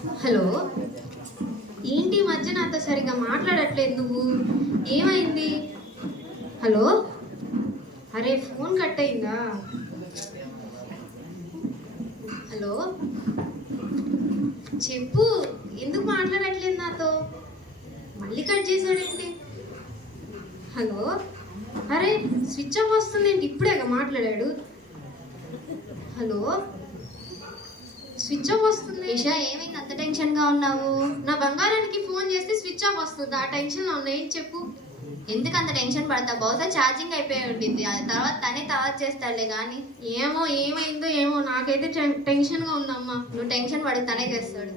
Hello, ఏంటి ఈ మధ్య నాతో సరిగా మాట్లాడట్లేదు నువ్వు? ఏమైంది? హలో, అరే ఫోన్ కట్ అయిందా? హలో, చెప్పు, ఎందుకు మాట్లాడట్లేదు నాతో? మళ్ళీ కట్ చేశాడేంటి? హలో, అరే స్విచ్ ఆఫ్ వస్తుంది ఏంటి? ఇప్పుడేగా మాట్లాడాడు. హలో, స్విచ్ ఆఫ్ వస్తుంది. ఈషా, ఏమైంది అంత టెన్షన్గా ఉన్నావు? నా బంగారానికి ఫోన్ చేస్తే స్విచ్ ఆఫ్ వస్తుంది. ఆ టెన్షన్లో ఉన్నాయి. చెప్పు. ఎందుకు అంత టెన్షన్ పడతావు? బహుశా ఛార్జింగ్ అయిపోయి ఉంటుంది. అది తర్వాత చేస్తాడులే కానీ. ఏమో ఏమైందో ఏమో, నాకైతే టెన్షన్గా ఉందమ్మా. నువ్వు టెన్షన్ పడు, తనే చేస్తాడు.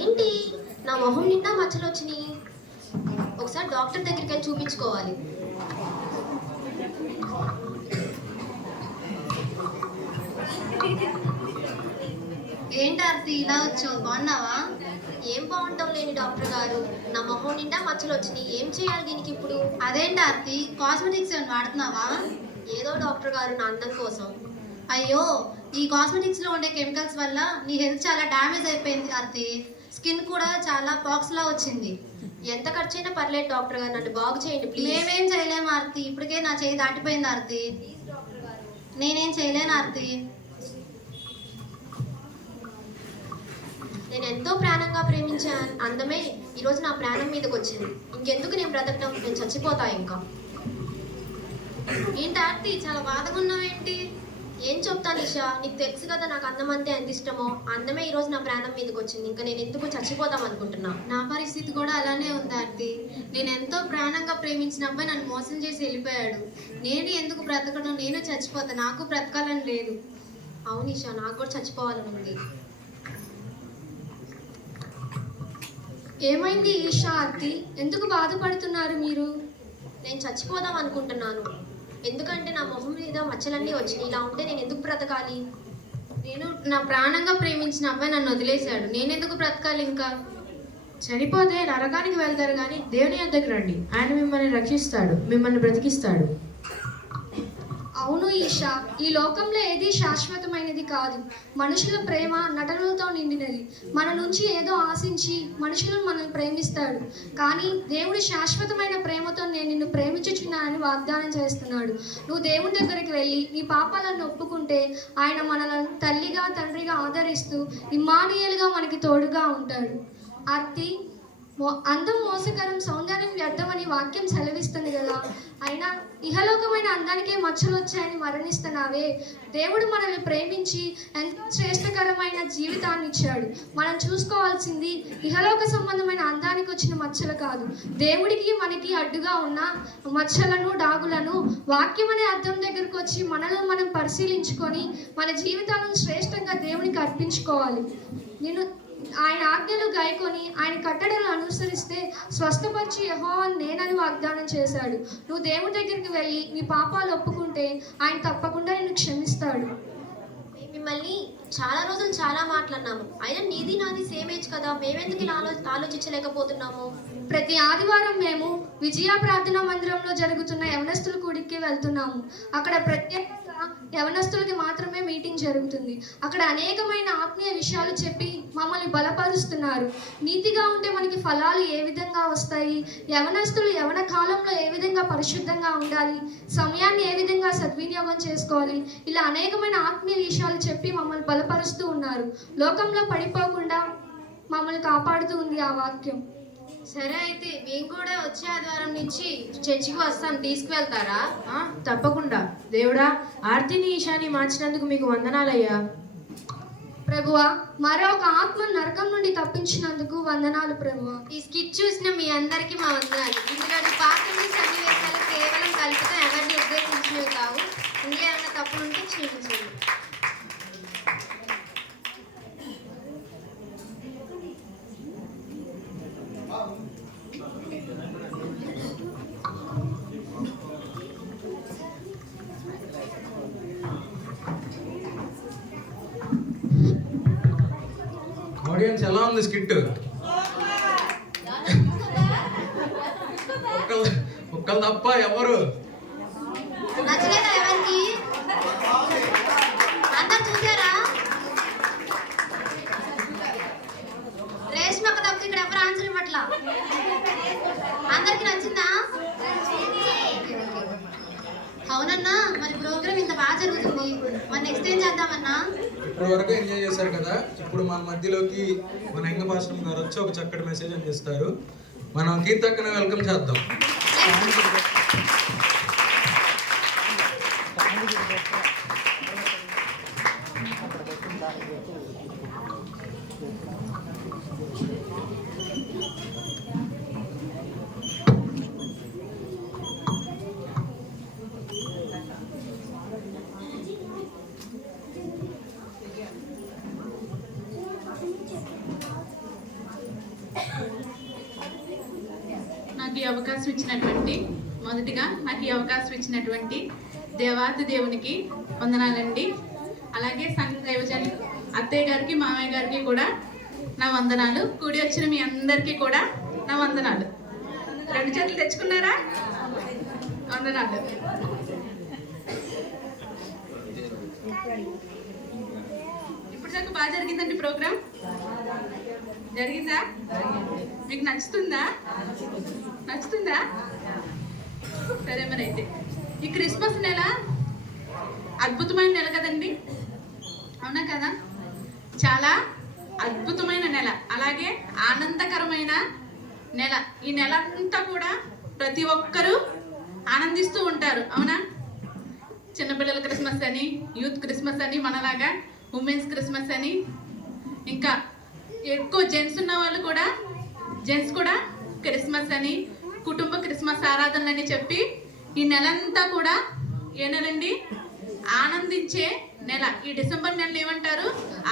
ఏంటి నా మొహం నిండా మచ్చలు వచ్చినాయి? ఒకసారి డాక్టర్ దగ్గరికి వెళ్ళి చూపించుకోవాలి. ఏంటి ఆర్తి ఇలా వచ్చావు? బాగున్నావా? ఏం బాగుంటావు లేని డాక్టర్ గారు, నా మొహం నిండా మచ్చలు వచ్చినాయి. ఏం చేయాలి దీనికి ఇప్పుడు? అదేంటి ఆర్తి, కాస్మెటిక్స్ ఏమైనా వాడుతున్నావా? ఏదో డాక్టర్ గారు, నా అందం కోసం. అయ్యో, ఈ కాస్మెటిక్స్లో ఉండే కెమికల్స్ వల్ల నీ హెల్త్ చాలా డ్యామేజ్ అయిపోయింది ఆర్తి. స్కిన్ కూడా చాలా పాక్స్లా వచ్చింది. ఎంత ఖర్చైనా పర్లేదు డాక్టర్ గారు, నన్ను బాగు చేయండి ప్లీజ్. మేమేం చేయలేము ఆర్తి, ఇప్పటికే నా చేయి దాటిపోయింది ఆర్తి. నేనేం చేయలేను ఆర్తి. నేను ఎంతో ప్రాణంగా ప్రేమించే అందమే ఈరోజు నా ప్రాణం మీదకి వచ్చింది. ఇంకెందుకు నేను బ్రతకడం? నేను చచ్చిపోతా ఇంకా. ఏంటి ఆర్తి, చాలా బాధగా ఉన్నావేంటి? ఏం చెప్తాను నిషా, నీకు తెలుసు కదా నాకు అందం అంటే ఎంత ఇష్టమో. అందమే ఈరోజు నా ప్రాణం మీదకి వచ్చింది. ఇంకా నేను ఎందుకు చచ్చిపోతాం అనుకుంటున్నా. నా పరిస్థితి కూడా అలానే ఉంది ఆర్తి. నేను ఎంతో ప్రాణంగా ప్రేమించిన అబ్బాయి నన్ను మోసం చేసి వెళ్ళిపోయాడు. నేను ఎందుకు బ్రతకడం? నేను చచ్చిపోతా, నాకు బ్రతకాలని లేదు. అవును నిషా, నాకు కూడా చచ్చిపోవాలని ఉంది. ఏమైంది ఈషా, ఆర్తి, ఎందుకు బాధపడుతున్నారు మీరు? నేను చచ్చిపోదాం అనుకుంటున్నాను. ఎందుకంటే నా మొహం మీద మచ్చలన్నీ వచ్చినాయి. ఇలా ఉంటే నేను ఎందుకు బ్రతకాలి? నేను నా ప్రాణంగా ప్రేమించిన అబ్బాయి నన్ను వదిలేశాడు. నేను ఎందుకు బ్రతకాలి? ఇంకా చనిపోతే నరకానికి వెళ్తారు, కానీ దేవుని యొద్దకు రండి. ఆయన మిమ్మల్ని రక్షిస్తాడు, మిమ్మల్ని బ్రతికిస్తాడు. అవును ఈషా, ఈ లోకంలో ఏది శాశ్వతమైనది కాదు. మనుషుల ప్రేమ నటనలతో నిండినది. మన నుంచి ఏదో ఆశించి మనుషులను మనల్ని ప్రేమిస్తాడు, కానీ దేవుడు శాశ్వతమైన ప్రేమతో నేను నిన్ను ప్రేమించుచున్నానని వాగ్దానం చేస్తున్నాడు. నువ్వు దేవుని దగ్గరికి వెళ్ళి నీ పాపాలను ఒప్పుకుంటే ఆయన మనల్ని తల్లిగా తండ్రిగా ఆదరిస్తూ ఇమ్మానుయేలుగా మనకి తోడుగా ఉంటాడు. ఆర్తి, అందం మోసకరం, సౌందర్యం వ్యర్థమని వాక్యం సెలవిస్తుంది కదా. అయినా ఇహలోకమైన అందానికే మచ్చలు వచ్చాయని మరణిస్తున్నావే. దేవుడు మనల్ని ప్రేమించి ఎంతో శ్రేష్టకరమైన జీవితాన్ని ఇచ్చాడు. మనం చూసుకోవాల్సింది ఇహలోక సంబంధమైన అందానికి వచ్చిన మచ్చలు కాదు, దేవుడికి మనకి అడ్డుగా ఉన్న మచ్చలను, డాగులను. వాక్యం అనే అద్దం దగ్గరకు వచ్చి మనల్ని మనం పరిశీలించుకొని మన జీవితాలను శ్రేష్టంగా దేవునికి అర్పించుకోవాలి. ఆయన ఆజ్ఞలు గాయకొని ఆయన కట్టడలు అనుసరిస్తే స్వస్థపరిచి యెహోవాను నేనని వాగ్దానం చేశాడు. నువ్వు దేవుడి దగ్గరికి వెళ్ళి నీ పాపాలు ఒప్పుకుంటే ఆయన తప్పకుండా నిన్ను క్షమిస్తాడు. మిమ్మల్ని చాలా రోజులు చాలా మాట్లాడినాము, అయినా నీది నాది సేమ్ ఏజ్ కదా, మేమెందుకు ఇలా ఆలోచించలేకపోతున్నాము? ప్రతి ఆదివారం మేము విజయ ప్రార్థనా మందిరంలో జరుగుతున్న యవనస్తుల కూడికి వెళ్తున్నాము. అక్కడ ప్రత్యేకంగా యవనస్తులకి మాత్రమే మీటింగ్ జరుగుతుంది. అక్కడ అనేకమైన ఆత్మీయ విషయాలు చెప్పి మమ్మల్ని బలపరుస్తున్నారు. నీతిగా ఉంటే మనకి ఫలాలు ఏ విధంగా వస్తాయి, యవనస్తులు యవన కాలంలో ఏ విధంగా పరిశుద్ధంగా ఉండాలి, సమయాన్ని ఏ విధంగా సద్వినియోగం చేసుకోవాలి, ఇలా అనేకమైన ఆత్మీయ విషయాలు చెప్పి మమ్మల్ని బలపరుస్తూ ఉన్నారు. లోకంలో పడిపోకుండా మమ్మల్ని కాపాడుతూ ఉంది ఆ వాక్యం. సరే, అయితే మేము కూడా వచ్చే ఆదివారం నుంచి చర్చికి వస్తాం, తీసుకువెళ్తారా? తప్పకుండా. దేవుడా, ఆర్తిని ఈశాని మార్చినందుకు మీకు వందనాలయ్యా. ప్రభువా, మరొక ఆత్మ నరకం నుండి తప్పించినందుకు వందనాలు ప్రభువా. ఈ స్కిట్ చూసిన మీ అందరికీ మా వందనాలు. ఇందులోని పాత్రలు, సన్నివేశాలు కేవలం కల్పితం, ఎవరిని ఉద్దేశించినవి కావు. ఇందులో ఏమైనా తప్పులు ఉంటే క్షమించండి. ఆడియన్స్ ఎలా ఉంది స్కిట్? ఒక్కళ్ళు తప్ప ఎవరు నచ్చలేదా ఎవరికి? అందరు చూసారా? రేష్మక్క తప్పితే ఇక్కడ ఎవరు ఆన్సర్ ఇవ్వట్లా. అందరికి నచ్చిందా? అవునన్నా, మరి ప్రోగ్రామ్ ఇంత బాగా జరుగుతుంది, మరి నెక్స్ట్ ఏం చేద్దామన్నా? ఇప్పటి వరకు ఎంజాయ్ చేశారు కదా, ఇప్పుడు మన మధ్యలోకి మన యంగ పాస్టర్ గారు వచ్చి ఒక చక్కటి మెసేజ్ అందిస్తారు. మనం కీర్తక్కన వెల్కమ్ చేద్దాం. నాకు ఈ అవకాశం ఇచ్చినటువంటి నాకు ఈ అవకాశం ఇచ్చినటువంటి దేవాతి దేవునికి వందనాలండి. అలాగే సంఘ దైవజనులు అత్తయ్య గారికి మామయ్య గారికి కూడా నా వందనాలు. కూడి వచ్చిన మీ అందరికీ కూడా నా వందనాలు. 2 చేతులు తెచ్చుకున్నారా? వందనాలు. ఇప్పుడు దాకా బాగా జరిగిందండి ప్రోగ్రామ్. జరిగిందా? మీకు నచ్చుతుందా? సరే, మరి అయితే ఈ క్రిస్మస్ నెల అద్భుతమైన నెల కదండి, అవునా కదా? చాలా అద్భుతమైన నెల, అలాగే ఆనందకరమైన నెల. ఈ నెల అంతా కూడా ప్రతి ఒక్కరూ ఆనందిస్తూ ఉంటారు, అవునా? చిన్నపిల్లల క్రిస్మస్ అని, యూత్ క్రిస్మస్ అని, మనలాగా ఉమెన్స్ క్రిస్మస్ అని, ఇంకా ఎక్కువ జెంట్స్ ఉన్న వాళ్ళు కూడా జెంట్స్ కూడా క్రిస్మస్ అని, కుటుంబ క్రిస్మస్ ఆరాధనలని చెప్పి ఈ నెలంతా కూడా ఏ నెలండి? ఆనందించే నెల. ఈ డిసెంబర్ నెల ఏమంటారు?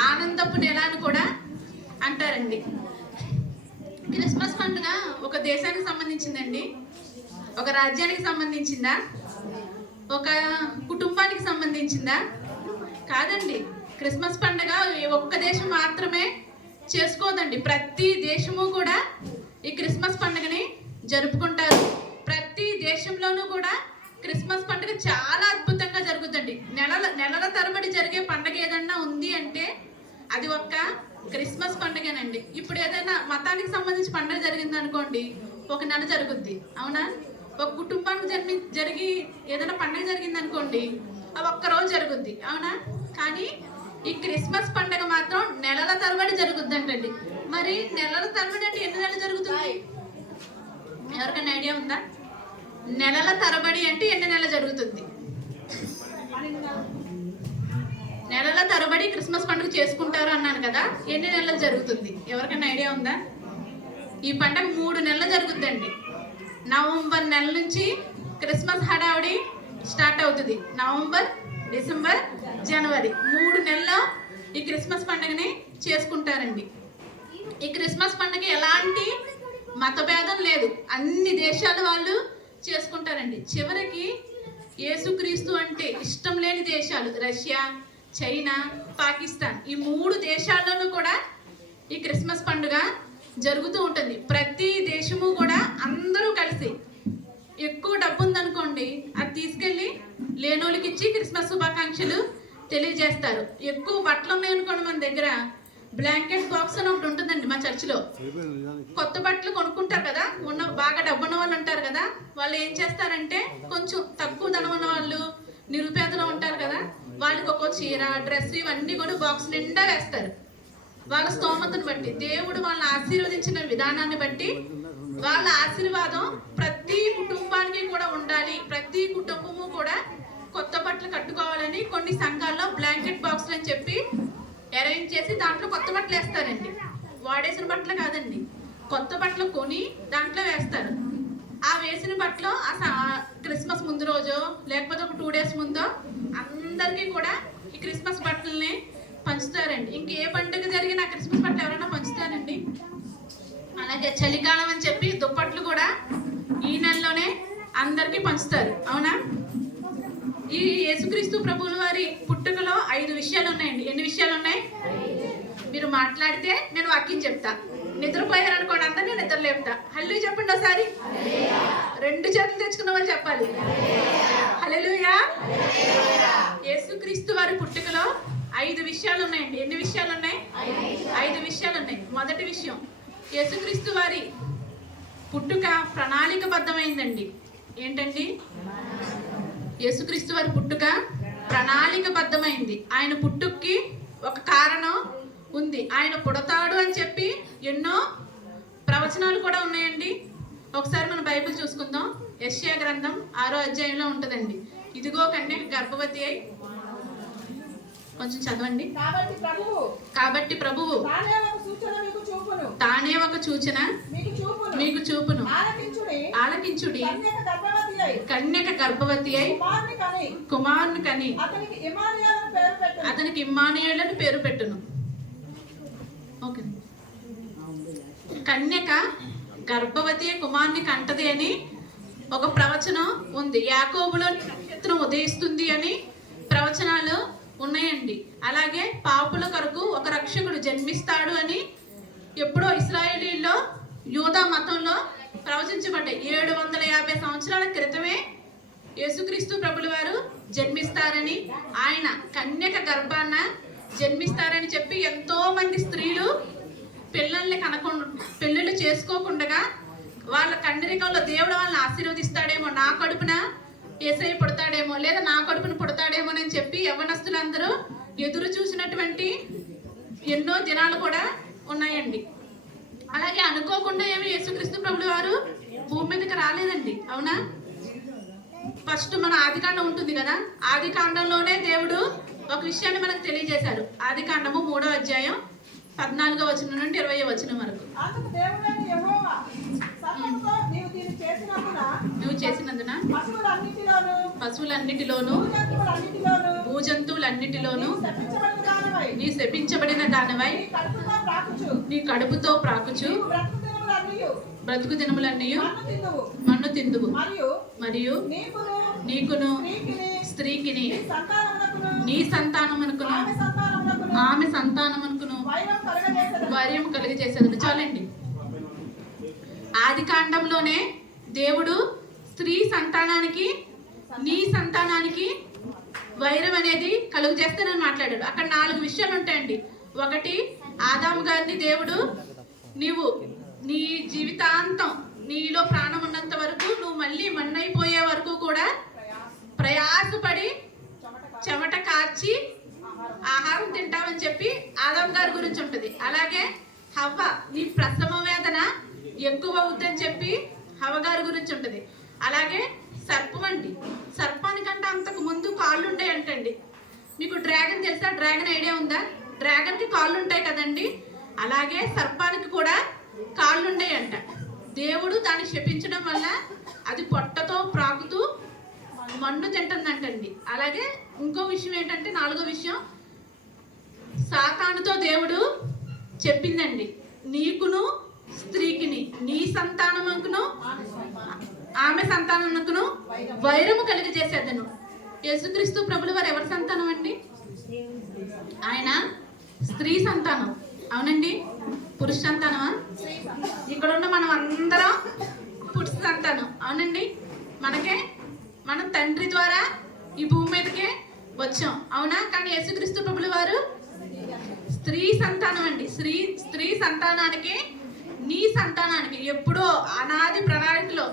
ఆనందపు నెల అని కూడా అంటారండి. క్రిస్మస్ పండుగ ఒక దేశానికి సంబంధించిందండి, ఒక రాజ్యానికి సంబంధించిందా, ఒక కుటుంబానికి సంబంధించిందా? కాదండి. క్రిస్మస్ పండుగ ఒక్క దేశం మాత్రమే చేసుకోదండి. ప్రతి దేశము కూడా ఈ క్రిస్మస్ పండుగని జరుపుకుంటారు. ప్రతి దేశంలోనూ కూడా క్రిస్మస్ పండుగ చాలా అద్భుతంగా జరుగుతుంది. నెలల తరబడి జరిగే పండుగ ఏదన్నా ఉంది అంటే అది ఒక్క క్రిస్మస్ పండుగనండి. ఇప్పుడు ఏదైనా మతానికి సంబంధించి పండుగ జరిగింది అనుకోండి, ఒక నెల జరుగుద్ది, అవునా? ఒక కుటుంబానికి జరిగి ఏదైనా పండుగ జరిగింది అనుకోండి, అది ఒక్కరోజు జరుగుద్ది, అవునా? కానీ ఈ క్రిస్మస్ పండుగ మాత్రం నెలల తరబడి జరుగుద్దంటండి. మరి నెలల తరబడి అంటే ఎన్ని నెలలు జరుగుతుంది? ఎవరికైనా ఐడియా ఉందా? నెలల తరబడి అంటే ఎన్ని నెలలు జరుగుతుంది? నెలల తరబడి క్రిస్మస్ పండుగ చేసుకుంటారు అన్నాను కదా, ఎన్ని నెలలు జరుగుతుంది? ఎవరికైనా ఐడియా ఉందా? ఈ పండుగ 3 నెలలు జరుగుద్దండి. నవంబర్ నెల నుంచి క్రిస్మస్ హడావుడి స్టార్ట్ అవుతుంది. నవంబర్, డిసెంబర్, జనవరి 3 నెలల్లో ఈ క్రిస్మస్ పండుగని చేసుకుంటారండి. ఈ క్రిస్మస్ పండుగ ఎలాంటి మతభేదం లేదు, అన్ని దేశాల వాళ్ళు చేసుకుంటారండి. చివరికి యేసుక్రీస్తు అంటే ఇష్టం లేని దేశాలు రష్యా, చైనా, పాకిస్తాన్, ఈ 3 దేశాల్లోనూ కూడా ఈ క్రిస్మస్ పండుగ జరుగుతూ ఉంటుంది. ప్రతి దేశము కూడా అందరూ కలిసి, ఎక్కువ డబ్బు ఉందనుకోండి అది తీసుకెళ్ళి లేనోళ్ళకి ఇచ్చి క్రిస్మస్ శుభాకాంక్షలు తెలియజేస్తారు. ఎక్కువ బట్టలు ఉన్నాయనుకోండి, మన దగ్గర బ్లాంకెట్ బాక్స్ అని ఒకటి ఉంటుందండి మా చర్చిలో. కొత్త బట్టలు కొనుక్కుంటారు కదా, బాగా డబ్బు ఉన్న వాళ్ళు ఉంటారు కదా, వాళ్ళు ఏం చేస్తారంటే కొంచెం తక్కువ ధనం ఉన్న వాళ్ళు, నిరుపేదలు ఉంటారు కదా, వాళ్ళకి ఒక్కో చీర, డ్రెస్ ఇవన్నీ కూడా బాక్స్ నిండా వేస్తారు. వాళ్ళ స్తోమతను బట్టి, దేవుడు వాళ్ళని ఆశీర్వదించిన విధానాన్ని బట్టి వాళ్ళ ఆశీర్వాదం ప్రతి కుటుంబానికి కూడా ఉండాలి. ప్రతి కుటుంబము కూడా కొత్త బట్టలు కట్టుకోవాలని కొన్ని సంఘాల్లో బ్లాంకెట్ బాక్స్ అని చెప్పి అరేంజ్ చేసి దాంట్లో కొత్త బట్టలు వేస్తారండి. వాడేసిన బట్టలు కాదండి, కొత్త బట్టలు కొని దాంట్లో వేస్తారు. ఆ వేసిన బట్టలు క్రిస్మస్ ముందు రోజు లేకపోతే ఒక 2 days ముందో అందరికీ కూడా ఈ క్రిస్మస్ బట్టలని పంచుతారండి. ఇంకే పండుగ జరిగిన క్రిస్మస్ బట్టలు ఎవరైనా పంచుతారండి. అలాగే చలికాలం అని చెప్పి దుప్పట్లు కూడా ఈ నెలలోనే అందరికీ పంచుతారు, అవునా? ఈ యేసుక్రీస్తు ప్రభువుల వారి పుట్టుకలో 5 విషయాలు ఉన్నాయండి. ఎన్ని విషయాలు ఉన్నాయి? మీరు మాట్లాడితే నేను వాక్యం చెప్తా, నిద్రపోయారు అనుకోండి అందరినీ నిద్ర లేపుతా. హల్లెలూయా చెప్పండి ఒకసారి. 2 చేతులు తెచ్చుకున్న వాళ్ళు చెప్పాలి హల్లెలూయా. యేసుక్రీస్తు వారి పుట్టుకలో 5 విషయాలు ఉన్నాయండి. ఎన్ని విషయాలు ఉన్నాయి? 5 విషయాలు ఉన్నాయి. మొదటి విషయం, యేసుక్రీస్తు వారి పుట్టుక ప్రణాళికబద్ధమైందండి. ఏంటండి? యేసుక్రీస్తు వారి పుట్టుక ప్రణాళికబద్ధమైంది. ఆయన పుట్టుక్కి ఒక కారణం ఉంది. ఆయన పుడతాడు అని చెప్పి ఎన్నో ప్రవచనాలు కూడా ఉన్నాయండి. ఒకసారి మన బైబిల్ చూసుకుందాం. యెషయా గ్రంథం 6వ అధ్యాయంలో ఉంటుందండి. ఇదిగో కన్యక గర్భవతి అయి, కొంచెం చదవండి. కాబట్టి ప్రభువు తానే ఒక సూచన మీకు చూపును. ఆలకించుడి. కన్యక గర్భవతి అయి కుమారుని కని అతనికి ఇమ్మానుయేలు పేరు పెట్టును. ఓకే. కన్యక గర్భవతి కుమారుని కంటది అని ఒక ప్రవచనం ఉంది. యాకోబులో నక్షత్రం ఉదయిస్తుంది అని ప్రవచనాలు ఉన్నాయండి. అలాగే పాపుల కొరకు ఒక రక్షకుడు జన్మిస్తాడు అని ఎప్పుడో ఇశ్రాయేలీల్లో యూదా మతంలో ప్రవచించబడ్డాయి. 750 సంవత్సరాల క్రితమే యేసుక్రీస్తు ప్రభుల వారు జన్మిస్తారని, ఆయన కన్యక గర్భాన జన్మిస్తారని చెప్పి ఎంతో మంది స్త్రీలు పిల్లల్ని పెళ్ళిళ్ళు చేసుకోకుండా వాళ్ళ కండరికంలో దేవుడు వాళ్ళని ఆశీర్వదిస్తాడేమో, నా కడుపున యేసయ్య పుడతాడేమో, లేదా నా కడుపున పుడతాడేమో అని చెప్పి యవ్వనస్తులందరూ ఎదురు చూసినటువంటి ఎన్నో దినాలు కూడా ఉన్నాయండి. అలాగే అనుకోకుండా ఏమి యేసుక్రీస్తు ప్రభుల వారు భూమి మీదకి రాలేదండి. అవునా? ఫస్ట్ మన ఆదికాండం ఉంటుంది కదా, ఆదికాండంలోనే దేవుడు ఒక విషయాన్ని మనకు తెలియజేశారు. ఆదికాండము 3వ అధ్యాయం 14వ వచనం నుండి 20వ వచనం వరకు. నువ్వు చేసినందున పశువులన్నిటిలోను భూజంతువులన్నిటిలోను నీ శపించబడిన దానివై నీ కడుపుతో ప్రాకుచు బ్రతుకు దినములన్నీ మన్ను తిందువు. మరియు నీకును స్త్రీకిని నీ సంతానమునకును ఆమె సంతానమునకును వైరం కలుగజేసేది. చాలండి. ఆది కాండంలోనే దేవుడు స్త్రీ సంతానానికి నీ సంతానానికి వైరం అనేది కలుగు చేస్తానని మాట్లాడాడు. అక్కడ 4 విషయాలు ఉంటాయండి. ఒకటి, ఆదాము గారిని దేవుడు నీవు నీ జీవితాంతం నీలో ప్రాణం ఉన్నంత వరకు నువ్వు మళ్ళీ మన్నైపోయే వరకు కూడా ప్రయాసపడి చెమట కార్చి ఆహారం తింటావని చెప్పి ఆదాము గారి గురించి ఉంటుంది. అలాగే హవ్వ నీ ప్రసవ వేదన ఎక్కువ అవుద్దని చెప్పి హవ్వ గారి గురించి ఉంటుంది. అలాగే సర్పం అండి, సర్పానికంటే అంతకు ముందు కాళ్ళు ఉంటాయి అంటండి. మీకు డ్రాగన్ తెలుసా? డ్రాగన్ ఐడియా ఉందా? డ్రాగన్ కి కాళ్ళు ఉంటాయి కదండి, అలాగే సర్పానికి కూడా కాళ్ళు ఉంటాయంట. దేవుడు దాన్ని శపించడం వల్ల అది పొట్టతో ప్రాకుతూ మన్ను తింటుందంటండి. అలాగే ఇంకో విషయం ఏంటంటే, 4వ విషయం, సాతానుతో దేవుడు చెప్పిందండి, నీకును స్త్రీకిని నీ సంతానముకును ఆమె సంతానముకును వైరము కలిగజేసేదను. యేసుక్రీస్తు ప్రభుల వారు ఎవరి సంతానం అండి? ఆయన స్త్రీ సంతానం. అవునండి. పురుష సంతానమా? ఇక్కడున్న మనం అందరం పురుష సంతానం. అవునండి. మనం తండ్రి ద్వారా ఈ భూమి మీదకే వచ్చాం. అవునా? కానీ యేసుక్రీస్తు ప్రభుల వారు స్త్రీ సంతానం అండి. స్త్రీ సంతానానికి నీ సంతానానికి ఎప్పుడో అనాది ప్రణాళికలో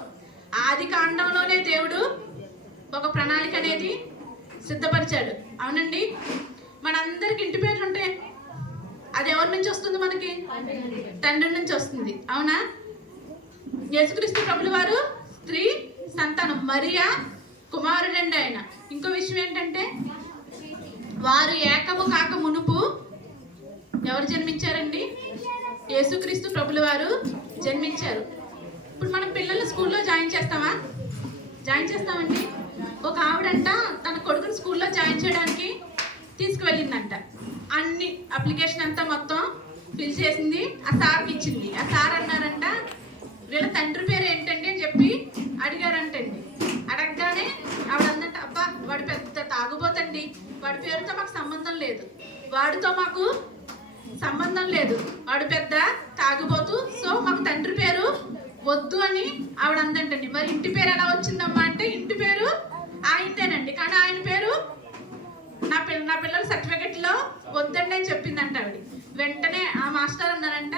ఆది కాండంలోనే దేవుడు ఒక ప్రణాళిక అనేది సిద్ధపరిచాడు. అవునండి. మనందరికి ఇంటి పేర్లు ఉంటాయి. అది ఎవరి నుంచి వస్తుంది? మనకి తండ్రి నుంచి వస్తుంది. అవునా? యేసుక్రీస్తు ప్రభుల వారు స్త్రీ సంతానం, మరియా కుమారుడండి ఆయన. ఇంకో విషయం ఏంటంటే, వారు ఏకము కాక మునుపు ఎవరు జన్మించారండి? యేసుక్రీస్తు ప్రభుల వారు జన్మించారు. ఇప్పుడు మనం పిల్లలు స్కూల్లో జాయిన్ చేస్తామండి. ఒక ఆవిడంట తన కొడుకుని స్కూల్లో జాయిన్ చేయడానికి తీసుకువెళ్ళిందంట. అన్ని అప్లికేషన్ అంతా మొత్తం ఫిల్ చేసింది, ఆ సార్కి ఇచ్చింది. ఆ సార్ అన్నారంట, వీళ్ళ తండ్రి పేరు ఏంటండి అని చెప్పి అడిగారంటండి. అడగగానే ఆవిడ అందంట, అబ్బా వాడు పెద్ద తాగుబోతండి, వాడి పేరుతో మాకు సంబంధం లేదు, వాడితో మాకు సంబంధం లేదు, వాడు పెద్ద తాగుబోతు, సో మాకు తండ్రి పేరు వద్దు అని ఆవిడ అందంటండి. మరి ఇంటి పేరు ఎలా వచ్చిందమ్మా అంటే, ఇంటి పేరు ఆయన ఆయనదేనండి, కానీ ఆయన పేరు నా పిల్లల సర్టిఫికెట్లో వద్దండి అని చెప్పిందంట ఆవిడ. వెంటనే ఆ మాస్టర్ అన్నారంట,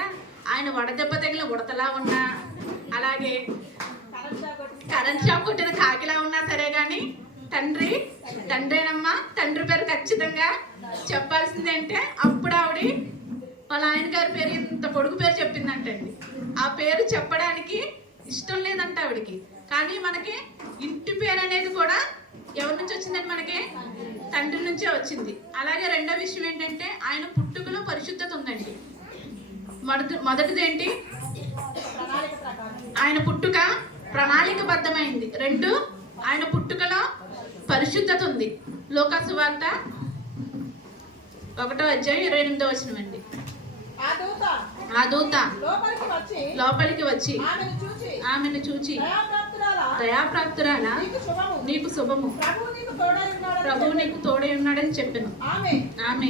ఆయన వడదెబ్బ తగిలిన ఉడతలా ఉన్నా, అలాగే కరెంట్ షాక్ కొట్టిన కాకిలా ఉన్నా సరే కానీ తండ్రేనమ్మా, తండ్రి పేరు ఖచ్చితంగా చెప్పాల్సిందంటే అప్పుడు ఆవిడ వాళ్ళ ఆయన గారి పేరు ఇంత పొడుగు పేరు చెప్పిందంటండి. ఆ పేరు చెప్పడానికి ఇష్టం లేదంట ఆవిడకి. కానీ మనకి ఇంటి పేరు అనేది కూడా ఎవరి నుంచి వచ్చిందని మనకి తండ్రి నుంచే వచ్చింది. అలాగే రెండో విషయం ఏంటంటే ఆయన పుట్టుకలో పరిశుద్ధత ఉందండి. మొదటిది ఏంటి, ఆయన పుట్టుక ప్రణాళికబద్ధమైంది. రెండు, ఆయన పుట్టుకలో పరిశుద్ధత ఉంది. లోకాసు వార్త 1:28 అండి. ఆ దూత లోపలికి వచ్చి ఆమెను చూచి దయాప్రాప్తురాలా, నీకు శుభము, ప్రభువు నీకు తోడై ఉన్నాడని చెప్పాను. ఆమె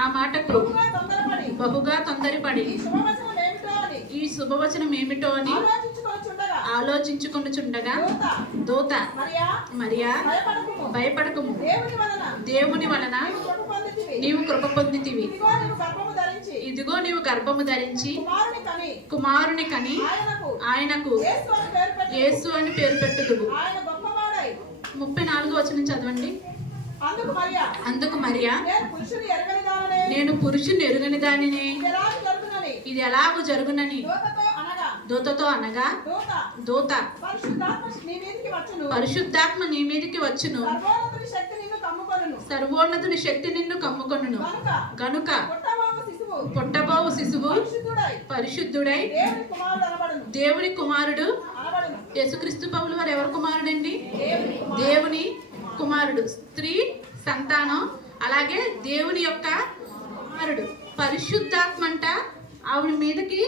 ఆ మాటకు బహుగా తొందరపడి ఈ శుభవచనం ఏమిటో అని ఆలోచించుకొనుచుండగా దూత మరియా, భయపడకము, దేవుని వలన నీవు కృప పొందితివి. ఇదిగో నీవు గర్భము ధరించి కుమారుని కని ఆయనకు యేసు అని పేరు పెట్టుదువు. 34వ వచనం చదవండి. అందుకు మరియా, నేను పురుషుని ఎరుగని దానినే, ఇది ఎలాగూ జరుగునని దూతతో అనగా దూత పరిశుద్ధాత్మ నీ మీదికి వచ్చును, సర్వోన్నతుని శక్తి నిన్ను కమ్ముకొనును గనుక పుట్టబోవు శిశువు పరిశుద్ధుడై దేవుని కుమారుడు. యేసుక్రీస్తు ప్రభువు వారు ఎవరి కుమారుడండి? దేవుని కుమారుడు. స్త్రీ సంతానం, అలాగే దేవుని యొక్క కుమారుడు. పరిశుద్ధాత్మ అంట ఆవిడ మీదకి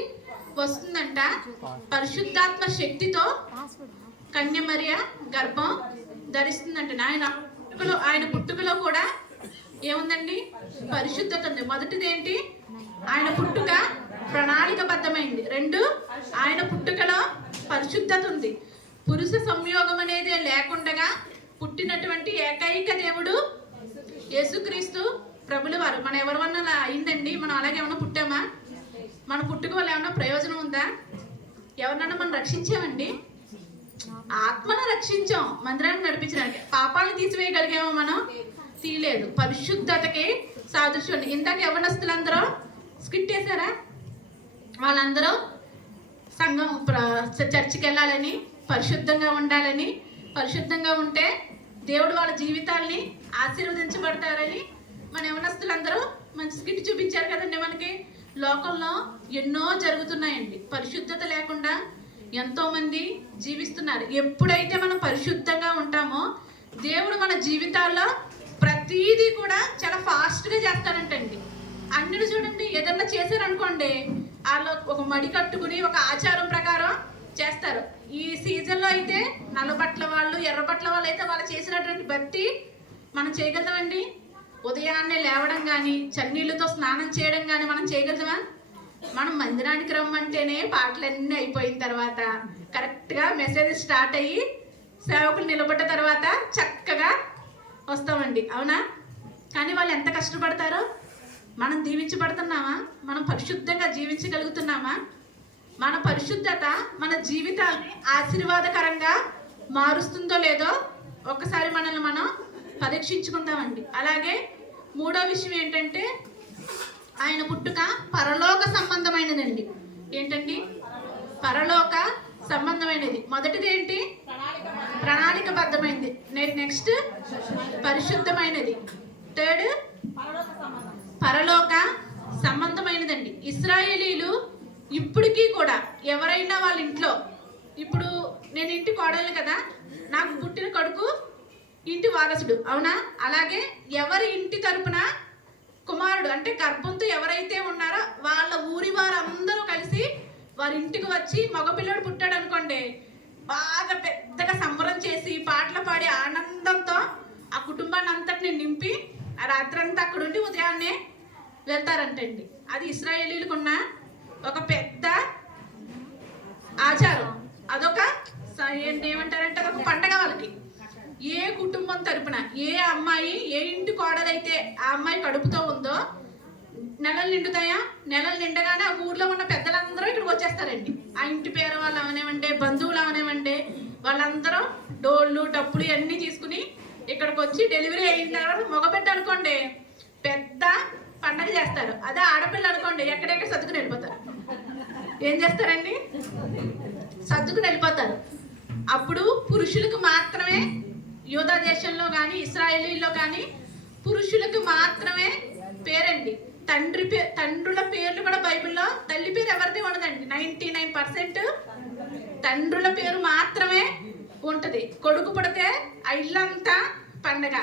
వస్తుందంట. పరిశుద్ధాత్మ శక్తితో కన్యమరియ గర్భం ధరిస్తుందంట. ఆయన పుట్టుకలో కూడా ఏముందండి? పరిశుద్ధత ఉంది. మొదటిది ఏంటి? ఆయన పుట్టుక ప్రణాళికబద్ధమైంది. రెండు, ఆయన పుట్టుకలో పరిశుద్ధత ఉంది. పురుష సంయోగం అనేది లేకుండా పుట్టినటువంటి ఏకైక దేవుడు యేసుక్రీస్తు ప్రభుల వారు. మనం ఎవరివన్నా అయిందండి? మనం అలాగే ఏమన్నా పుట్టామా? మన పుట్టుక వల్ల ఏమన్నా ప్రయోజనం ఉందా? ఎవరినన్నా మనం రక్షించామండి? ఆత్మను రక్షించాం, మందిరాన్ని నడిపించడానికి. పాపాలను తీసివేయగలిగామో మనం? తీయలేదు. పరిశుద్ధతకి సాదృశ్యం. ఇందాక యవ్వనస్తులందరూ స్కిట్ వేసారా? వాళ్ళందరూ సంఘం చర్చికి వెళ్ళాలని, పరిశుద్ధంగా ఉండాలని, పరిశుద్ధంగా ఉంటే దేవుడు వాళ్ళ జీవితాల్ని ఆశీర్వదించబడతారని మన యవ్వనస్తులందరూ మంచి స్కిట్ చూపించారు కదండి. మనకి లోకంలో ఎన్నో జరుగుతున్నాయండి. పరిశుద్ధత లేకుండా ఎంతో మంది జీవిస్తున్నారు. ఎప్పుడైతే మనం పరిశుద్ధంగా ఉంటామో దేవుడు మన జీవితాల్లో ప్రతిదీ కూడా చాలా ఫాస్ట్గా చేస్తాడంటండి. అన్నిటి చూడండి, ఏదన్నా చేశారనుకోండి, వాళ్ళు ఒక మడి కట్టుకుని ఒక ఆచారం ప్రకారం చేస్తారు. ఈ సీజన్లో అయితే నల్ల బట్టల వాళ్ళు, ఎర్ర బట్టల వాళ్ళు అయితే వాళ్ళు చేసినటువంటి బట్టి మనం చేయగలమండి. ఉదయాన్నే లేవడం కానీ, చన్నీళ్ళతో స్నానం చేయడం కానీ మనం చేయగలమా? మనం మందిరానికి రమ్మంటేనే పాటలన్నీ అయిపోయిన తర్వాత కరెక్ట్గా మెసేజ్ స్టార్ట్ అయ్యి సేవకులు నిలబడ్డ తర్వాత చక్కగా వస్తామండి, అవునా? కానీ వాళ్ళు ఎంత కష్టపడతారో. మనం దీవించబడుతున్నామా? మనం పరిశుద్ధంగా జీవించగలుగుతున్నామా? మన పరిశుద్ధత మన జీవితాన్ని ఆశీర్వాదకరంగా మారుస్తుందో లేదో ఒక్కసారి మనల్ని మనం పరీక్షించుకుందామండి. అలాగే మూడో విషయం ఏంటంటే ఆయన పుట్టుక పరలోక సంబంధమైనదండి. ఏంటండి? పరలోక సంబంధమైనది. మొదటిది ఏంటి? ప్రణాళికబద్ధమైనది. నెక్స్ట్ పరిశుద్ధమైనది. థర్డ్ పరలోక సంబంధమైనదండి. ఇశ్రాయేలీలు ఇప్పటికీ కూడా ఎవరైనా వాళ్ళ ఇంట్లో, ఇప్పుడు నేను ఇంటి కోడలు కదా, నాకు పుట్టిన కొడుకు ఇంటి వారసుడు, అవునా? అలాగే ఎవరి ఇంటి తరపున కుమారుడు అంటే గర్భంతో ఎవరైతే ఉన్నారో వాళ్ళ ఊరి వారందరూ కలిసి వారి ఇంటికి వచ్చి మగపిల్లడు పుట్టాడు అనుకోండి, బాగా పెద్దగా సంబరం చేసి పాటలు పాడి ఆనందంతో ఆ కుటుంబాన్ని అంతటిని నింపి ఆ రాత్రంతా అక్కడ ఉండి ఉదయాన్నే వెళ్తారంటండి. అది ఇశ్రాయేలీలకు ఉన్న ఒక పెద్ద ఆచారం. అదొక ఏమంటారంటే అదొక పండగ వాళ్ళకి. ఏ కుటుంబం తరపున ఏ అమ్మాయి ఏ ఇంటి కోడలైతే ఆ అమ్మాయి కడుపుతో ఉందో నెలలు నిండుతాయా, నెలలు నిండగానే ఆ ఊర్లో ఉన్న పెద్దలందరూ ఇక్కడికి వచ్చేస్తారండి. ఆ ఇంటి పేరు వాళ్ళు అవనేవంటే, బంధువులు అవనేవంటే, వాళ్ళందరూ డోళ్ళు డప్పులు ఇవన్నీ తీసుకుని ఇక్కడికి వచ్చి డెలివరీ అయిన తర్వాత మగబిడ్డ అనుకోండి పెద్ద పండగ చేస్తారు. అదే ఆడపిల్ల అనుకోండి ఎక్కడెక్కడ సర్దుకుని వెళ్ళిపోతారు. ఏం చేస్తారండి? సర్దుకుని వెళ్ళిపోతారు. అప్పుడు పురుషులకు మాత్రమే యూదా దేశంలో కానీ ఇశ్రాయేలీలో కానీ పురుషులకు మాత్రమే పేరండి. తండ్రుల పేర్లు కూడా బైబిల్లో తల్లి పేరు ఎవరిది ఉండదండి. 99% తండ్రుల పేరు మాత్రమే ఉంటది. కొడుకు పుడితే ఆ ఇల్లంతా పండగ.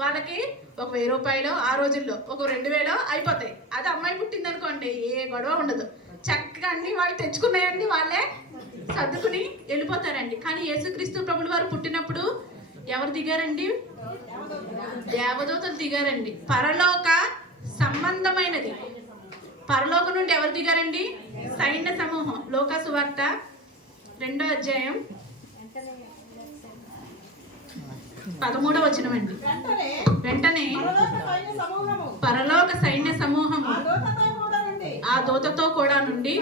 వాళ్ళకి ఒక 1000 రూపాయలు ఆ రోజుల్లో, ఒక 2000 అయిపోతాయి. అది అమ్మాయి పుట్టింది అనుకోండి ఏ గొడవ ఉండదు. చక్కగా అన్ని వాళ్ళు తెచ్చుకున్నాయండి వాళ్ళే సర్దుకుని వెళ్ళిపోతారండి. కానీ యేసుక్రీస్తు ప్రభుల వారు పుట్టినప్పుడు ఎవరు దిగారండి? దేవదూతలు దిగారండి. పరలోక సంబంధమైనది. పరలోకం నుండి ఎవరు దిగారండి? సైన్య సమూహం. లోకా సువార్త 2వ అధ్యాయం 13వ వచనమండి. వెంటనే పరలోక సైన్య సమూహము ఆ దూతతో కూడా నుండి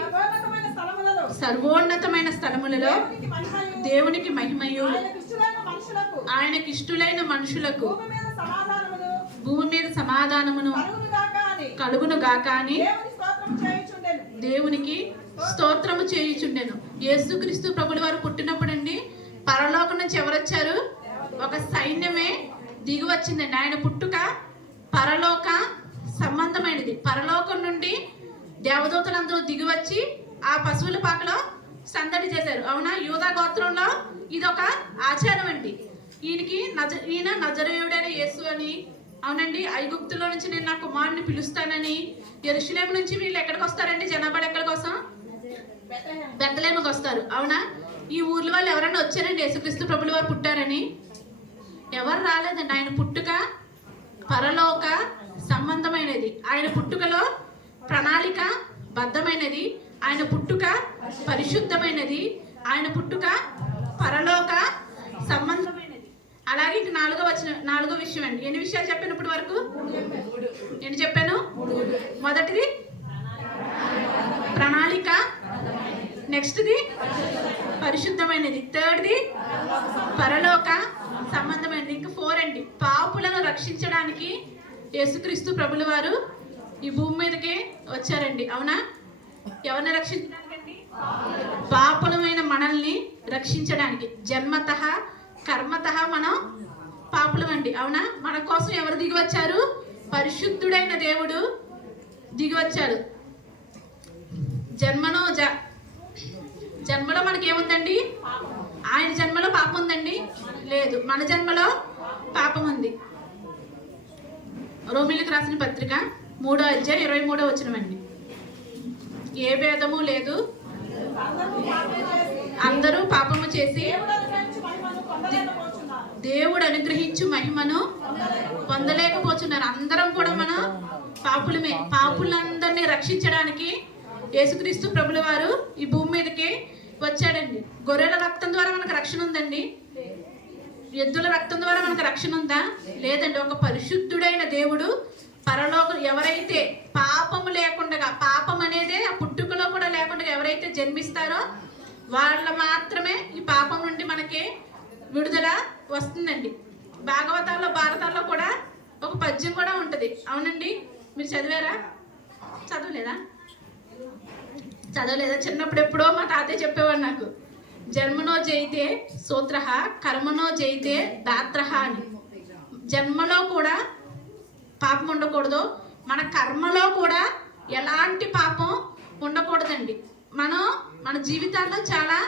సర్వోన్నతమైన స్థలములలో దేవునికి మహిమయు ఆయనకిష్టులైన మనుషులకు భూమి మీద సమాధానమును కలుగును గాక అని దేవునికి స్తోత్రము చేయుచుండెను. యేసుక్రీస్తు ప్రభుల వారు పుట్టినప్పుడు అండి పరలోకం నుంచి ఎవరొచ్చారు? ఒక సైన్యమే దిగి వచ్చిందండి. ఆయన పుట్టుక పరలోక సంబంధమైనది. పరలోకం నుండి దేవదూతలందరూ దిగి వచ్చి ఆ పశువుల పాకలో సందడి చేశారు. అవునా? యూదా గోత్రంలో ఇదొక ఆచారం అండి. ఈయన నజరేయుడైన యేసు అని, అవునండి, ఐగుప్తులో నుంచి నేను నా కుమారుని పిలుస్తానని. యెరూషలేము నుంచి వీళ్ళు ఎక్కడికి వస్తారండి? జనాభా ఎక్కడి కోసం? బెత్లెహేముకి వస్తారు. అవునా? ఈ ఊర్ల వాళ్ళు ఎవరైనా వచ్చారండి యేసుక్రీస్తు ప్రభుల వారు పుట్టారని? ఎవరు రాలేదండి. ఆయన పుట్టుక పరలోక సంబంధమైనది. ఆయన పుట్టుకలో ప్రణాళిక బద్ధమైనది. ఆయన పుట్టుక పరిశుద్ధమైనది. ఆయన పుట్టుక పరలోక సంబంధమైనది. అలాగే ఇంక 4వ విషయం అండి. ఎన్ని విషయాలు చెప్పాను ఇప్పటి వరకు? ఎన్ని చెప్పాను? మొదటిది ప్రణాళిక, నెక్స్ట్ది పరిశుద్ధమైనది, థర్డ్ది పరలోక సంబంధమైనది, ఇంకా 4 అండి. పాపులను రక్షించడానికి యేసుక్రీస్తు ప్రభుల వారు ఈ భూమి మీదకి వచ్చారండి. అవునా? ఎవరిని రక్షించడానికి? పాపులమైన మనల్ని రక్షించడానికి. జన్మతః కర్మతః మనం పాపులమండి. అవునా? మన కోసం ఎవరు దిగి వచ్చారు? పరిశుద్ధుడైన దేవుడు దిగి వచ్చారు. జన్మలో మనకేముందండి? ఆయన జన్మలో పాపం ఉందండి? లేదు. మన జన్మలో పాపం ఉంది. రోమీయులకు రాసిన పత్రిక 3వ అధ్యాయం 23వ వచనమండి. ఏ భేదము లేదు, అందరూ పాపము చేసి దేవుడు అనుగ్రహించు మహిమను పొందలేకపోతున్నారు. అందరం కూడా మనం పాపులమే. పాపులందరినీ రక్షించడానికి యేసుక్రీస్తు ప్రభుల వారు ఈ భూమి మీదకి వచ్చాడండి. గొర్రెల రక్తం ద్వారా మనకు రక్షణ ఉందండి? ఎద్దుల రక్తం ద్వారా మనకు రక్షణ ఉందా? లేదండి. ఒక పరిశుద్ధుడైన దేవుడు పరలోకం ఎవరైతే పాపము లేకుండా, పాపం అనేదే ఆ పుట్టుకలో కూడా లేకుండా ఎవరైతే జన్మిస్తారో వాళ్ళ మాత్రమే ఈ పాపం నుండి మనకి విడుదల వస్తుందండి. భాగవతాల్లో భారతాల్లో కూడా ఒక పద్యం కూడా ఉంటుంది. అవునండి, మీరు చదివారా? చదవలేదా? చిన్నప్పుడు ఎప్పుడో మా తాతయ్య చెప్పేవాడు నాకు, జన్మనో జయితే సూత్రః కర్మనో జయితే దాత్రః అని. జన్మలో కూడా పాపం ఉండకూడదు, మన కర్మలో కూడా ఎలాంటి పాపం ఉండకూడదండి. మన జీవితాల్లో చాలా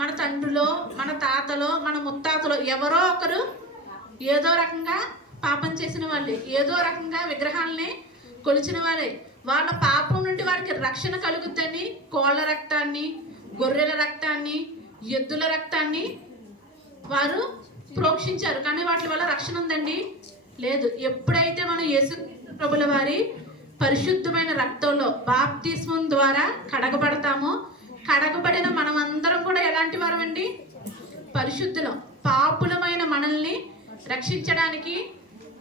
మన తండ్రులో, మన తాతలో, మన ముత్తాతలో ఎవరో ఒకరు ఏదో రకంగా పాపం చేసిన వాళ్ళే, ఏదో రకంగా విగ్రహాలని కొలిచిన వాళ్ళే. వాళ్ళ పాపం నుండి వారికి రక్షణ కలుగుద్దని కోళ్ళ రక్తాన్ని, గొర్రెల రక్తాన్ని, ఎద్దుల రక్తాన్ని వారు ప్రోక్షించారు. కానీ వాటి వల్ల రక్షణ ఉందండి? లేదు. ఎప్పుడైతే మనం యేసు ప్రభుల వారి పరిశుద్ధమైన రక్తంలో బాప్తిస్మం ద్వారా కడగబడతామో, కడగబడిన మనం అందరం కూడా ఎలాంటి వారం అండి? పరిశుద్ధులం. పాపులమైన మనల్ని రక్షించడానికి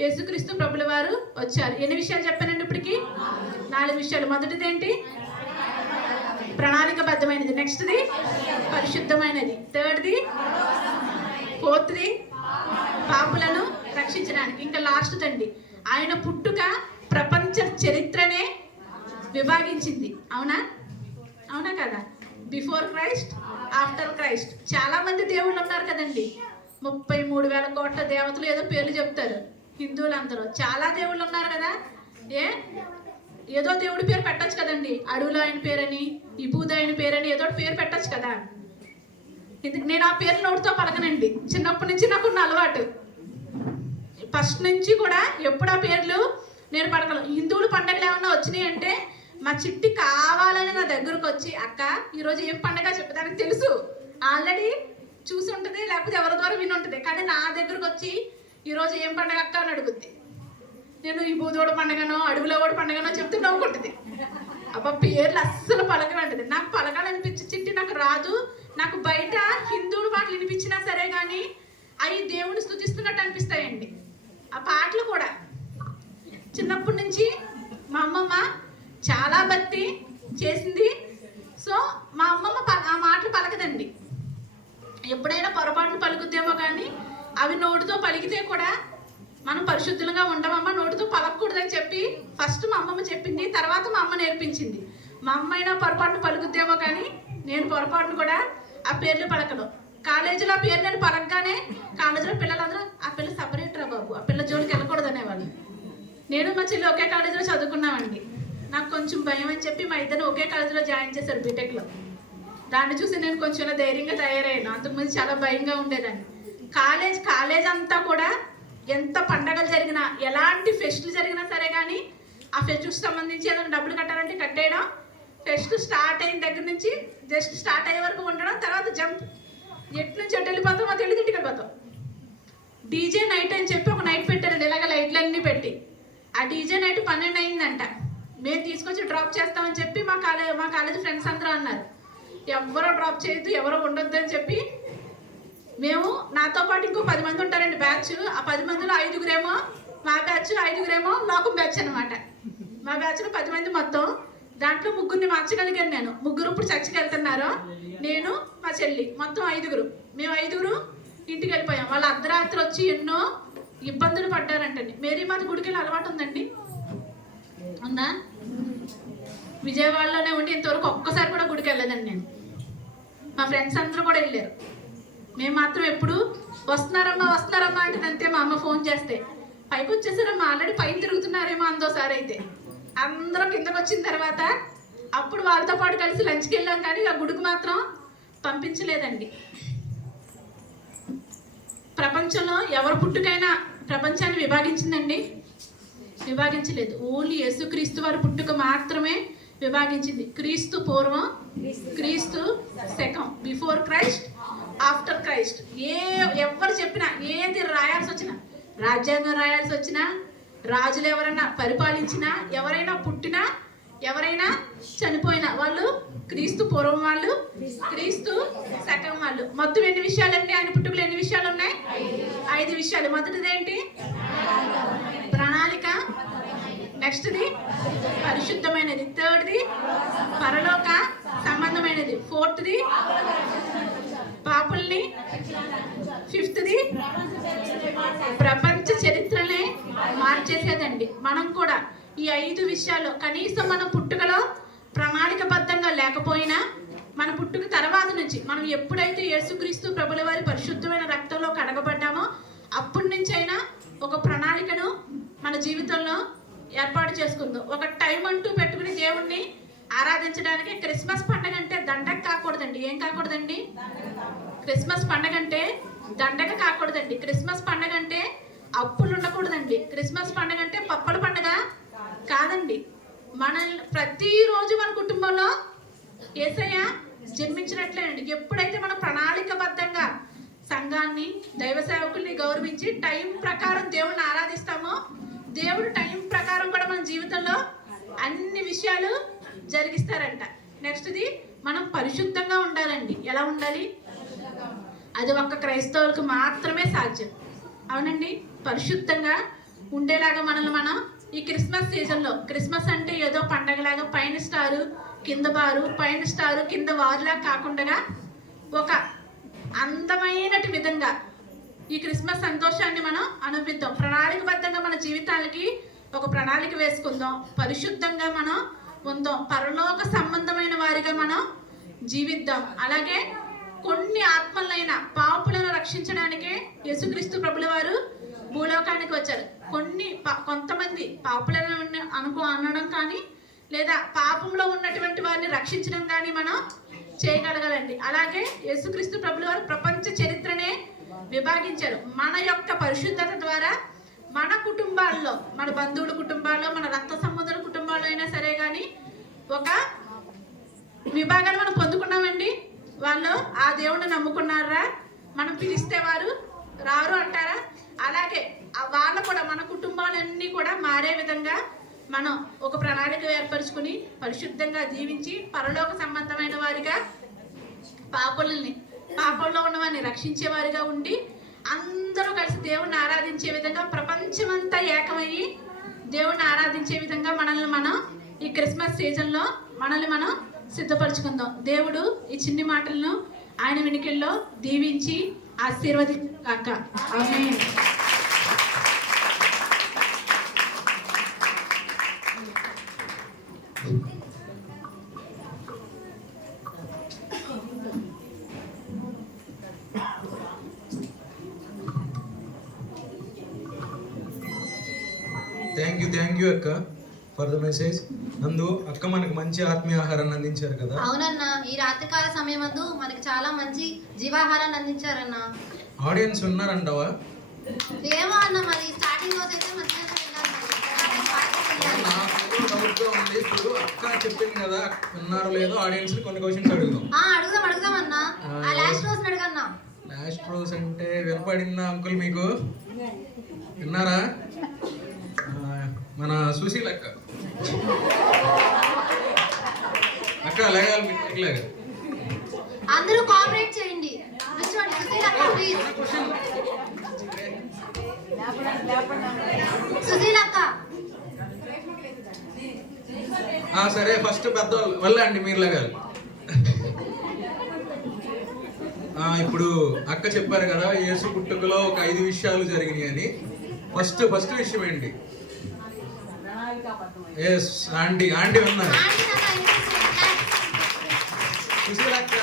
యేసుక్రీస్తు ప్రభుల వారు వచ్చారు. ఎన్ని విషయాలు చెప్పానండి ఇప్పటికి? 4 విషయాలు. మొదటిది ఏంటి? ప్రణాళికబద్ధమైనది. నెక్స్ట్ది పరిశుద్ధమైనది. థర్డ్ది, ఫోర్త్ది పాపులను రక్షించడానికి. ఇంకా లాస్ట్ అండి, ఆయన పుట్టుక ప్రపంచ చరిత్రనే విభాగించింది. అవునా? అవునా కదా? Before Christ, after Christ. చాలా మంది దేవుళ్ళు ఉన్నారు కదండి. 33,000 కోట్ల దేవతలు ఏదో పేర్లు చెప్తారు హిందువులందరూ. చాలా దేవుళ్ళు ఉన్నారు కదా. ఏదో దేవుడి పేరు పెట్టచ్చు కదండి. అడవులు ఆయన పేరని, ఇబూద్ ఆయన పేరని ఏదో పేరు పెట్టచ్చు కదా. నేను ఆ పేరు నోటితో పలకనండి. చిన్నప్పటి నుంచి నాకున్న అలవాటు. ఫస్ట్ నుంచి కూడా ఎప్పుడు ఆ పేర్లు నేను పలకను. హిందువులు పండుగలు ఏమన్నా వచ్చినాయి అంటే మా చిట్టి కావాలని నా దగ్గరకు వచ్చి, అక్క ఈరోజు ఏం పండగ చెప్పడానికి తెలుసు, ఆల్రెడీ చూసి ఉంటుంది, లేకపోతే ఎవరి ద్వారా విని ఉంటుంది. కానీ నా దగ్గరకు వచ్చి ఈరోజు ఏం పండగ అక్క అని అడుగుద్ది. నేను ఈ బూదోడు పండగనో అడవులవాడు పండగనో చెప్తే నవ్వుకుంటుంది. అబ్బా పేర్లు అస్సలు పలకమంటది. నాకు పలకాలనిపించి చిట్టి నాకు రాదు. నాకు బయట హిందువుల పాటలు వినిపించినా సరే కానీ అవి దేవుని స్తుతిస్తున్నట్టు అనిపిస్తాయండి. ఆ పాటలు కూడా చిన్నప్పటి నుంచి మా అమ్మమ్మ చాలా భక్తి చేసింది. సో మా అమ్మమ్మ ఆ మాటలు పలకదండి. ఎప్పుడైనా పొరపాటును పలుకుద్దేమో కానీ అవి నోటితో పలికితే కూడా మనం పరిశుద్ధంగా ఉండమమ్మ, నోటితో పలకూడదని చెప్పి ఫస్ట్ మా అమ్మమ్మ చెప్పింది. తర్వాత మా అమ్మ నేర్పించింది. మా అమ్మ అయినా పొరపాటును పలుకుద్దేమో కానీ నేను పొరపాటును కూడా ఆ పేర్లు పలకను. కాలేజీలో ఆ పేరు నేను పలకగానే కాలేజీలో పిల్లలందరూ ఆ పిల్ల సపరేట్ రా బాబు, ఆ పిల్ల జోలికి వెళ్ళకూడదు అనేవాళ్ళు. నేను మా చెల్లి ఒకే కాలేజీలో చదువుకున్నామండి. నాకు కొంచెం భయం అని చెప్పి మా ఇద్దరిని ఒకే కాలేజీలో జాయిన్ చేశారు బీటెక్లో. దాన్ని చూసి నేను కొంచెం ధైర్యంగా తయారయ్యాను. అంతకుముందు చాలా భయంగా ఉండేదాన్ని. కాలేజ్ అంతా కూడా ఎంత పండగలు జరిగినా, ఎలాంటి ఫెస్టులు జరిగినా సరే కానీ ఆ ఫెస్ట్కి సంబంధించి ఏదైనా డబ్బులు కట్టాలంటే కట్టేయడం, ఫెస్ట్ స్టార్ట్ అయిన దగ్గర నుంచి జస్ట్ స్టార్ట్ అయ్యే వరకు ఉండడం, తర్వాత జంప్ ఎటు నుంచి ఎటు వెళ్ళిపోతాం, అది వెళ్ళి ఇంటికి వెళ్ళిపోతాం. డీజే నైట్ అని చెప్పి ఒక నైట్ పెట్టారండి, ఇలాగ లైట్లన్నీ పెట్టి. ఆ డీజే నైట్ 12 అయిందంట. మేము తీసుకొచ్చి డ్రాప్ చేస్తామని చెప్పి మా కాలేజ్ ఫ్రెండ్స్ అందరూ అన్నారు. ఎవరో డ్రాప్ చేయొద్దు, ఎవరో ఉండొద్దు అని చెప్పి మేము, నాతో పాటు ఇంకో 10 మంది ఉంటారండి బ్యాచ్. ఆ 10 మందిలో 5గురేమో మా బ్యాచ్, 5గురేమో లోకం బ్యాచ్ అనమాట. మా బ్యాచ్లో 10 మంది మొత్తం. దాంట్లో 3గురిని మార్చగలిగాను నేను. 3గురు ఇప్పుడు చర్చికి వెళ్తున్నారు, నేను మా చెల్లి, మొత్తం 5గురు. మేము 5గురు ఇంటికి వెళ్ళిపోయాం. వాళ్ళు అర్ధరాత్రి వచ్చి ఎన్నో ఇబ్బందులు పడ్డారంటండి. మేరీమాత గుడికి వెళ్ళి అలవాటు ఉందండి, ఉందా? విజయవాడలోనే ఉండి ఇంతవరకు ఒక్కసారి కూడా గుడికి వెళ్ళలేదండి నేను. మా ఫ్రెండ్స్ అందరూ కూడా వెళ్ళారు. మేము మాత్రం ఎప్పుడు వస్తున్నారమ్మా అంటే అంతే. మా అమ్మ ఫోన్ చేస్తే పైకి వచ్చేసారమ్మా, ఆల్రెడీ పైన తిరుగుతున్నారేమో అందోసారి అయితే. అందరం కిందకు వచ్చిన తర్వాత అప్పుడు వాళ్ళతో పాటు కలిసి లంచ్కి వెళ్ళాం, కానీ ఆ గుడికి మాత్రం పంపించలేదండి. ప్రపంచంలో ఎవరి పుట్టుకైనా ప్రపంచాన్ని విభాగించిందండి? విభాగించలేదు. ఓన్లీ యేసుక్రీస్తు వారి పుట్టుక మాత్రమే విభాగించింది. క్రీస్తు పూర్వం, క్రీస్తు శకం, బిఫోర్ క్రైస్ట్, ఆఫ్టర్ క్రైస్ట్. ఎవరు చెప్పినా, ఏది రాయాల్సి వచ్చినా, రాజ్యాంగం రాయాల్సి వచ్చినా, రాజులు ఎవరైనా పరిపాలించినా, ఎవరైనా పుట్టినా, ఎవరైనా చనిపోయినా వాళ్ళు క్రీస్తు పూర్వం వాళ్ళు, క్రీస్తు శకం వాళ్ళు. మొత్తం ఎన్ని విషయాలండి? ఆయన పుట్టుకలు ఎన్ని విషయాలు ఉన్నాయి? 5 విషయాలు. మొదటిది ఏంటి? ప్రణాళిక. నెక్స్ట్ది పరిశుద్ధమైనది. థర్డ్ది పరలోక సంబంధమైనది. ఫోర్త్ది పాపుల్ని. ఫిఫ్త్ది ప్రపంచ చరిత్రనే మార్చేసేదండి. మనం కూడా ఈ 5 విషయాలు కనీసం మన పుట్టుకలో ప్రణాళికబద్ధంగా లేకపోయినా, మన పుట్టుక తర్వాత నుంచి మనం ఎప్పుడైతే యేసుక్రీస్తు ప్రభుల వారి పరిశుద్ధమైన రక్తంలో కడగబడ్డామో అప్పటి నుంచైనా ఒక ప్రణాళికను మన జీవితంలో ఏర్పాటు చేసుకుందాం. ఒక టైం అంటూ పెట్టుకుని దేవుణ్ణి ఆరాధించడానికి. క్రిస్మస్ పండుగ అంటే దండగ కాకూడదండి. ఏం కాకూడదండి? క్రిస్మస్ పండుగ అంటే దండగ కాకూడదండి. క్రిస్మస్ పండుగ అంటే అప్పులు ఉండకూడదండి. క్రిస్మస్ పండుగ అంటే పప్పల పండుగ కాదండి. ప్రతిరోజు మన కుటుంబంలో యేసయ్య జన్మించినట్లేనండి. ఎప్పుడైతే మనం ప్రణాళికబద్ధంగా సంఘాన్ని, దైవ సేవకుల్ని గౌరవించి టైం ప్రకారం దేవుణ్ణి ఆరాధిస్తామో, దేవుడు టైం ప్రకారం కూడా మన జీవితంలో అన్ని విషయాలు జరిగిస్తారంట. నెక్స్ట్ది మనం పరిశుద్ధంగా ఉండాలండి. ఎలా ఉండాలి? అది ఒక్క క్రైస్తవులకు మాత్రమే సాధ్యం. అవునండి, పరిశుద్ధంగా ఉండేలాగా మనల్ని మనం ఈ క్రిస్మస్ సీజన్లో, క్రిస్మస్ అంటే ఏదో పండగలాగా పైన స్టారు కింద బారు, పైన స్టారు కింద వారులా కాకుండా ఒక అందమైనటి విధంగా ఈ క్రిస్మస్ సంతోషాన్ని మనం అనుభవిద్దాం. ప్రణాళికబద్ధంగా మన జీవితాలకి ఒక ప్రణాళిక వేసుకుందాం. పరిశుద్ధంగా మనం ఉందాం. పరలోక సంబంధమైన వారిగా మనం జీవిద్దాం. అలాగే కొన్ని ఆత్మలైన పాపులను రక్షించడానికే యేసుక్రీస్తు ప్రభుల వారు భూలోకానికి వచ్చారు. కొంతమంది పాపులను అనడం కానీ లేదా పాపంలో ఉన్నటువంటి వారిని రక్షించడం కానీ మనం చేయగలగాలండి. అలాగే యేసుక్రీస్తు ప్రభుల వారు ప్రపంచ చరిత్రనే విభాగించారు. మన యొక్క పరిశుద్ధత ద్వారా మన కుటుంబాల్లో, మన బంధువుల కుటుంబాల్లో, మన రక్త సంబంధుల కుటుంబాల్లో అయినా సరే కానీ ఒక విభాగాన్ని మనం పొందుకున్నామండి. వాళ్ళు ఆ దేవుణ్ణి నమ్ముకున్నారా, మనం పిలిస్తే వారు రారు అంటారా? అలాగే వాళ్ళు కూడా మన కుటుంబాలన్నీ కూడా మారే విధంగా మనం ఒక ప్రణాళిక ఏర్పరచుకుని పరిశుద్ధంగా జీవించి పరలోక సంబంధమైన వారిగా పాపంలో ఉన్న వారిని రక్షించే వారిగా ఉండి అందరూ కలిసి దేవుణ్ణి ఆరాధించే విధంగా, ప్రపంచమంతా ఏకమయ్యి దేవుణ్ణి ఆరాధించే విధంగా మనల్ని మనం ఈ క్రిస్మస్ సీజన్లో మనల్ని మనం సిద్ధపరచుకుందాం. దేవుడు ఈ చిన్ని మాటలను ఆయన వినికిల్లో దీవించి ఆశీర్వదించాక. ఆమేన్. థ్యాంక్ యూ అక్క ఫర్ ద మెసేజ్. నందు అక్క మనకు మంచి ఆత్మీయ ఆహారాన్ని అందించారు కదా. అవునన్నా, ఈ రాత్రికాల సమయమందు మనకి చాలా మంచి జీవాహారాన్ని అందించారన్నా. ఆడియన్స్ ఉన్నారంటావా? ఏమో అన్న, మరి స్టార్టింగ్ రోజు అయితే మంచిగా డౌట్గా ఉంది. ఇప్పుడు అక్క చెప్పింది కదా, ఉన్నారో లేదో ఆడియన్స్ కొన్ని క్వశ్చన్స్ అడుగుదాం. అడుగుదాం అన్నా. ఆ లాస్ట్ రోజు అడగన్నా. లాస్ట్ రోజు అంటే వినపడిందా అంకుల్ మీకు? విన్నారా? మన సుశీల్ అక్క. అక్క లేగాలి, మీకు లేగా. అందరూ కోఆపరేట్ చేయండి. సుశీల్ అక్క ప్లీజ్. సుశీల్ అక్క. సరే, ఫస్ట్ పెద్దవాళ్ళు వెళ్ళండి, మీరు లేగాలి. ఇప్పుడు అక్క చెప్పారు కదా యేసు పుట్టుకలో ఒక 5 విషయాలు జరిగినాయి అని. ఫస్ట్ విషయం ఏంటి? ఎస్, ఆంటీ ఉన్నారు. సుశీల్ అక్క,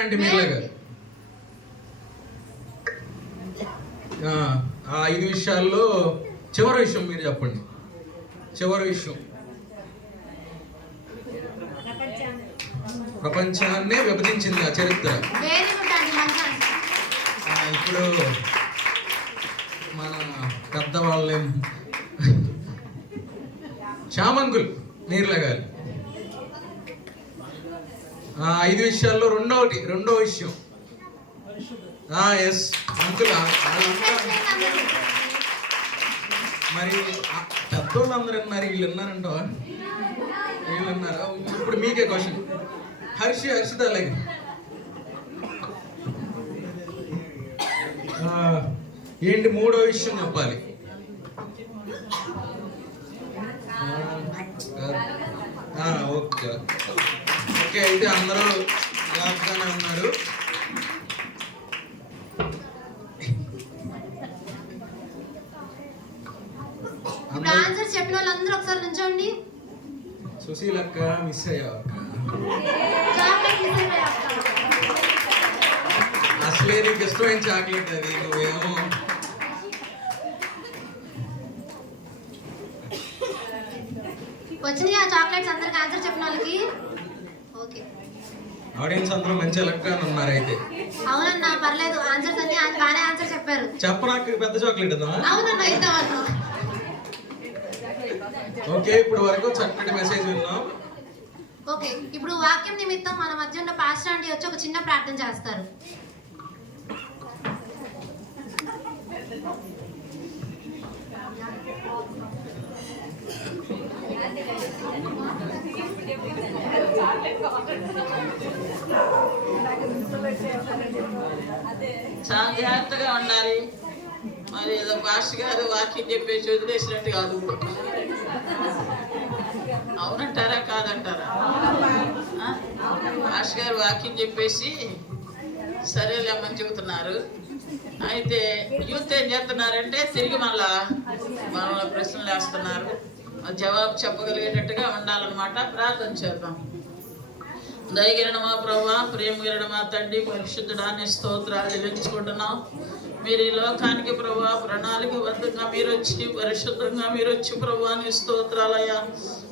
ఆంటీ మీరేగా. ఆ 5 విషయాల్లో చివరి విషయం మీరు చెప్పండి. చివరి విషయం ప్రపంచాన్నే విభజించింది ఆ చరిత్ర. ఇప్పుడు మన పెద్దవాళ్ళేం శ్యామంకుల్ నీరు లేగాలి. 5 విషయాల్లో రెండో విషయం. ఎస్ అంకుల్, మరి పెద్దోళ్ళు అందరు విన్నారు, వీళ్ళు విన్నారంటావా? వీళ్ళు విన్నారా? ఇప్పుడు మీకే క్వశ్చన్. హర్షిత అలాగే ఏంటి మూడో విషయం చెప్పాలి? ఓకే, అయితే అందరూ జాగ్రత్తగానే ఉన్నారు. ఆన్సర్ చెప్పిన వాళ్ళందరూ ఒకసారి నుంచోండి. సుశీల్ అక్క మిస్ అయ్యావు అక్క. అసలే నీకు ఇష్టమైన చాక్లెట్ అది, నువ్వేమో వచ్చినాయి ఆ చాక్లెట్స్ అందరికి ఆన్సర్ చెప్పిన వాళ్ళకి. ఓకే, ఆడియన్స్ అందరూ మంచి లెక్క ఉన్నారు. అయితే అవునన్నా, పర్లేదు. ఆన్సర్స్ అన్ని బాగానే ఆన్సర్ చెప్పారు. చెప్పడానికి పెద్ద చాక్లెట్ ఉందా? అవునన్నా, ఇద్దామన్నా. ఓకే, ఇప్పుడు వరకు చక్కటి మెసేజ్ విన్నాం. ఓకే, ఇప్పుడు వాక్యం నిమిత్తం మన మధ్య ఉన్న పాస్టర్ ఆంటీ వచ్చి ఒక చిన్న ప్రార్థన చేస్తారు. చాలా జాగ్రత్తగా ఉండాలి. మరి ఏదో పాస్టర్ గారు వాక్యం చెప్పేసి వదిలేసినట్టు కాదు. అవునంటారా కాదంటారా? పాస్టర్ గారు వాక్యం చెప్పేసి సరేలేమని చెబుతున్నారు. అయితే యూత్ ఏం చేస్తున్నారంటే తిరిగి మనలో ప్రశ్నలు వేస్తున్నారు. జవాబు చెప్పగలిగేటట్టుగా ఉండాలన్నమాట. ప్రార్థన చేద్దాం. దయగిరణమా ప్రభా, ప్రేమగిరణమా తండ్రి, పరిశుద్ధుడాన్ని స్తోత్రాలు చెల్లించుకుంటున్నాం. మీరు ఈ లోకానికి ప్రభా ప్రణాళికబద్ధంగా మీరు వచ్చి పరిశుద్ధంగా మీరు వచ్చి ప్రభాని స్తోత్రాలయ్యా.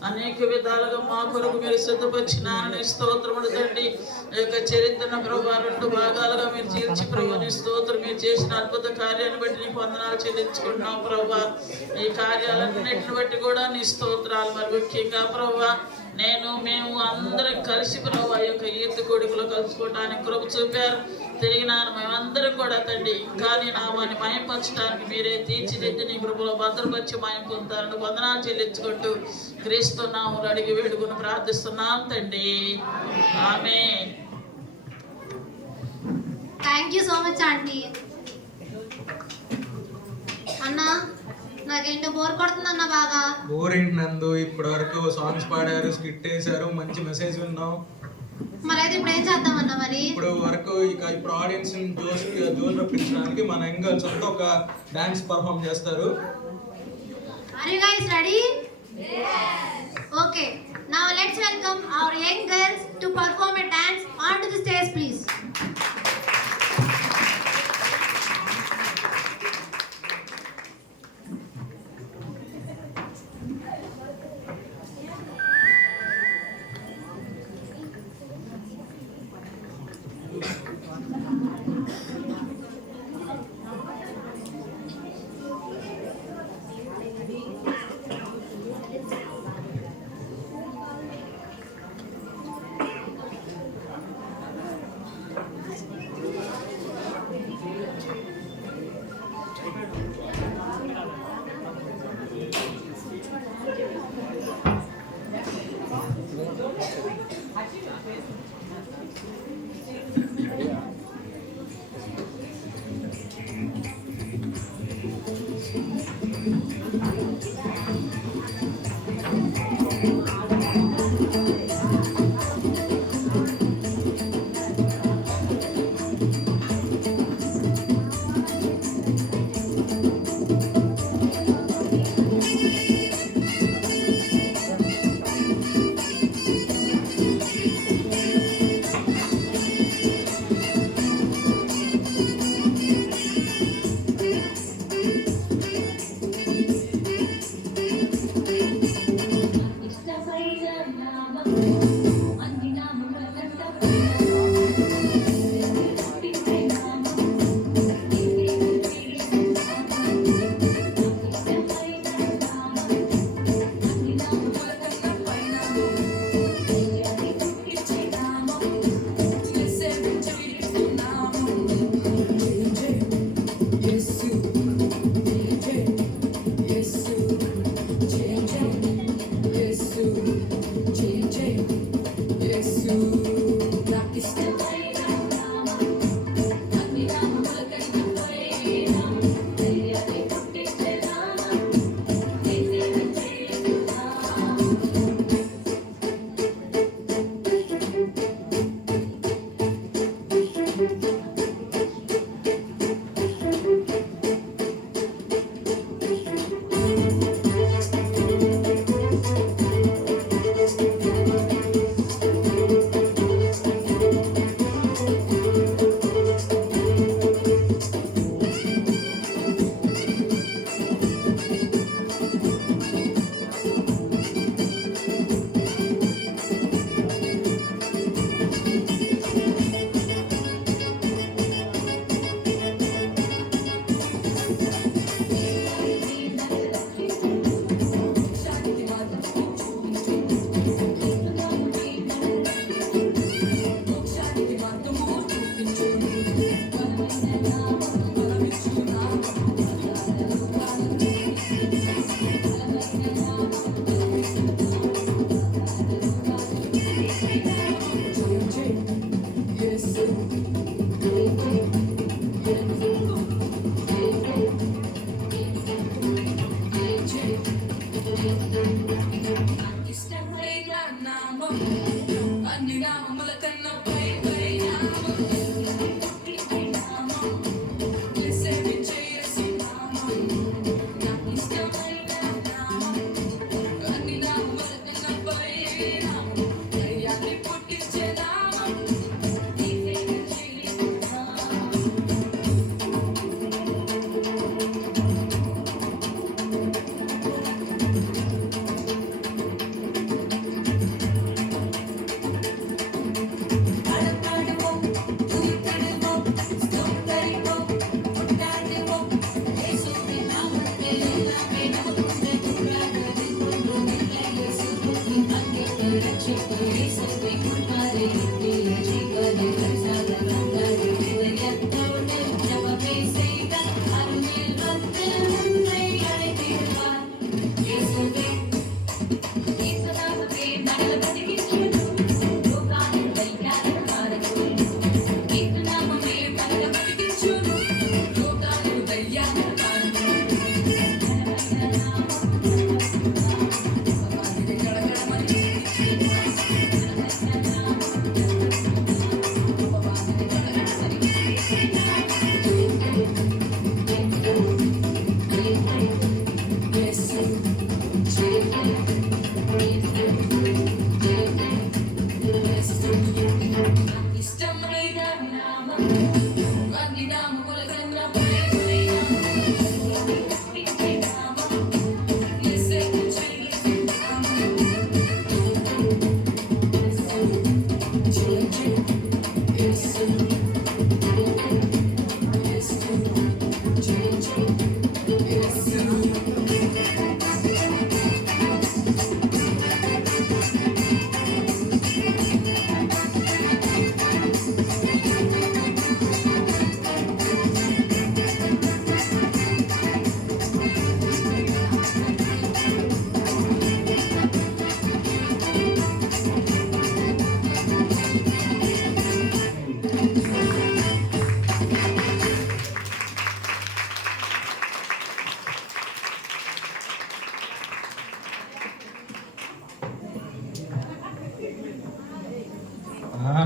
అనేక విధాలుగా మా కొరకు మీరు సిద్ధపరిచినారని స్తోత్రములు తండ్రి. ఈ యొక్క చరిత్రను ప్రభా 2 భాగాలుగా మీరు చీల్చి ప్రభుని స్తోత్రం. మీరు చేసిన అద్భుత కార్యాన్ని బట్టి నీకు వందనాలు చెల్లించుకుంటున్నాం ప్రభా. ఈ కార్యాలన్నిటిని బట్టి కూడా నీ స్తోత్రాలు. మరి ముఖ్యంగా ప్రభా మేము అందరం కలిసి ప్రభా ఈ యొక్క ఈత కొడుకులో కలుసుకోవడానికి కృప చూపారు. తిరిగిన మేమందరం కూడా తండ్రి ఇంకా నీ నామాన్ని మయంపరచడానికి మీరే తీర్చిదిద్ది నీ కృపలో భద్రపరిచి మయం పొందుతారని వందనాలు చెల్లించుకుంటూ క్రీస్తు నామములో అడిగి వేడుకుని ప్రార్థిస్తున్నాం తండ్రి. Amen. Thank you so much aunty. అన్నా నాకేంటో బోర్ కొడుతుంది అన్న బాగా. బోర్ ఏంటి నందు, ఇప్పటి వరకు సాంగ్స్ పాడారు, స్కిట్ వేశారు, మంచి మెసేజ్ విన్నాం. మరి అయితే ఇప్పుడు ఏం చేద్దామన్నా? మరి ఇప్పుడు వరకు ఇప్పుడు ఆడియన్స్ జోష్ రప్పించడానికి మన యంగర్స్ అంతా ఒక డాన్స్ పర్ఫామ్ చేస్తారు. Are you guys ready? Okay, now let's welcome our young girls to perform a dance on to the stage please.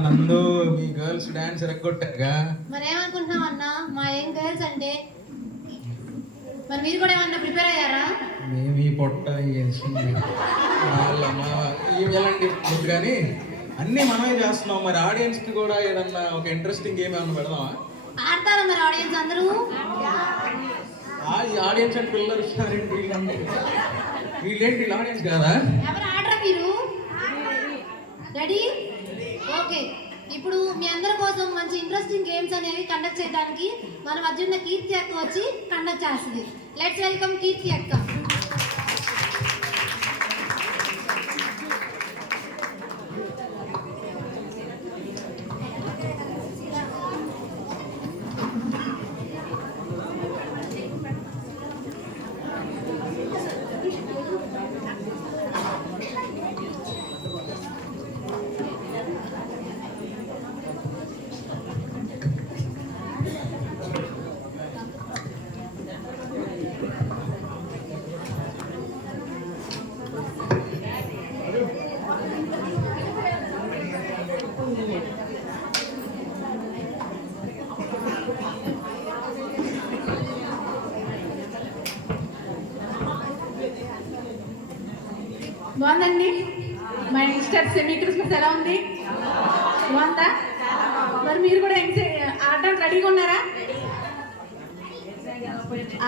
Nandu మీ గర్ల్స్ డాన్స్ ఎరగొట్టారుగా. మరేమనుకుంటున్నావు అన్న మా ఏం గర్ల్స్ అంటే? మరి మీరు కూడా ఏమన్నా ప్రిపేర్ అయ్యారా? మేము ఈ పొట్ట ఎలాంటి కానీ అన్నీ మనమే చేస్తున్నాం. మరి ఆడియన్స్కి కూడా ఏదన్నా ఒక ఇంట్రెస్టింగ్ గేమ్ ఏమన్నా పెడదామా? ఆడతారా మరి ఆడియన్స్ అందరూ? ఆడియన్స్ అంటే పిల్లలు వీళ్ళేంటి ఆడియన్స్ కాదా? ఎవరు ఆడరా మీరు? రెడీ? ఓకే, ఇప్పుడు మీ అందరి కోసం మంచి ఇంట్రెస్టింగ్ గేమ్స్ అనేవి కండక్ట్ చేయడానికి మన మధ్య ఉన్న కీర్తి అక్క వచ్చి కండక్ట్ చేస్తుంది. లెట్స్ వెల్కమ్ కీర్తి అక్క. బాగుందండి. మా యంగ్స్టర్ సెమీ క్రిస్మస్ ఎలా ఉంది? బాగుందా? మరి మీరు కూడా ఆడడానికి రెడీగా ఉన్నారా?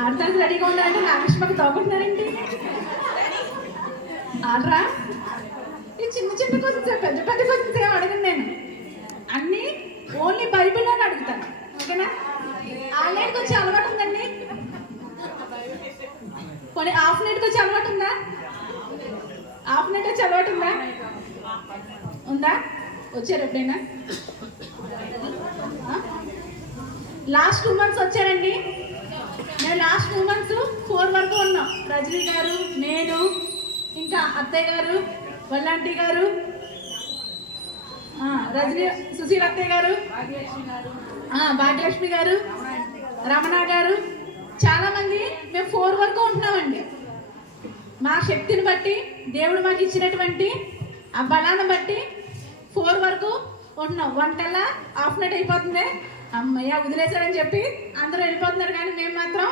ఆడడానికి రెడీగా ఉన్నారంటే నాగేశ్వరికి తోకుంటున్నారండి. ఆడరా? ఈ చిన్న చిన్న క్వశ్చన్స్ పెద్ద పెద్ద క్వశ్చన్స్ ఏం అడగను నేను. అన్నీ ఓన్లీ బైబిల్లోనే అడుగుతాను. ఓకేనా? ఆన్లైన్కి వచ్చే అలవాటు ఉందండి? కొన్ని హాఫ్ నైట్కి వచ్చే అలవాటు ఉందా? హాఫ్ నైట్ వచ్చే అలవాటు ఉందా? ఉందా? వచ్చారు ఎప్పుడైనా? లాస్ట్ 2 months వచ్చారండి. నేను లాస్ట్ 2 months 4 వరకు ఉన్నాం. రజనీ గారు, నేను, ఇంకా అత్తయ్య గారు, వల్లాంటి గారు, రజనీ సుశీల అత్తయ్య గారు, భాగ్యలక్ష్మి గారు, రమణ గారు, చాలామంది మేము 4 వరకు ఉంటున్నామండి. మా శక్తిని బట్టి దేవుడు మాకు ఇచ్చినటువంటి ఆ బలాన్ని బట్టి 4 వరకు ఉంటున్నాం. 1 కల్లా హాఫ్ నైట్ అయిపోతుంది. అమ్మయ్య వదిలేశారని చెప్పి అందరూ వెళ్ళిపోతున్నారు, కానీ మేము మాత్రం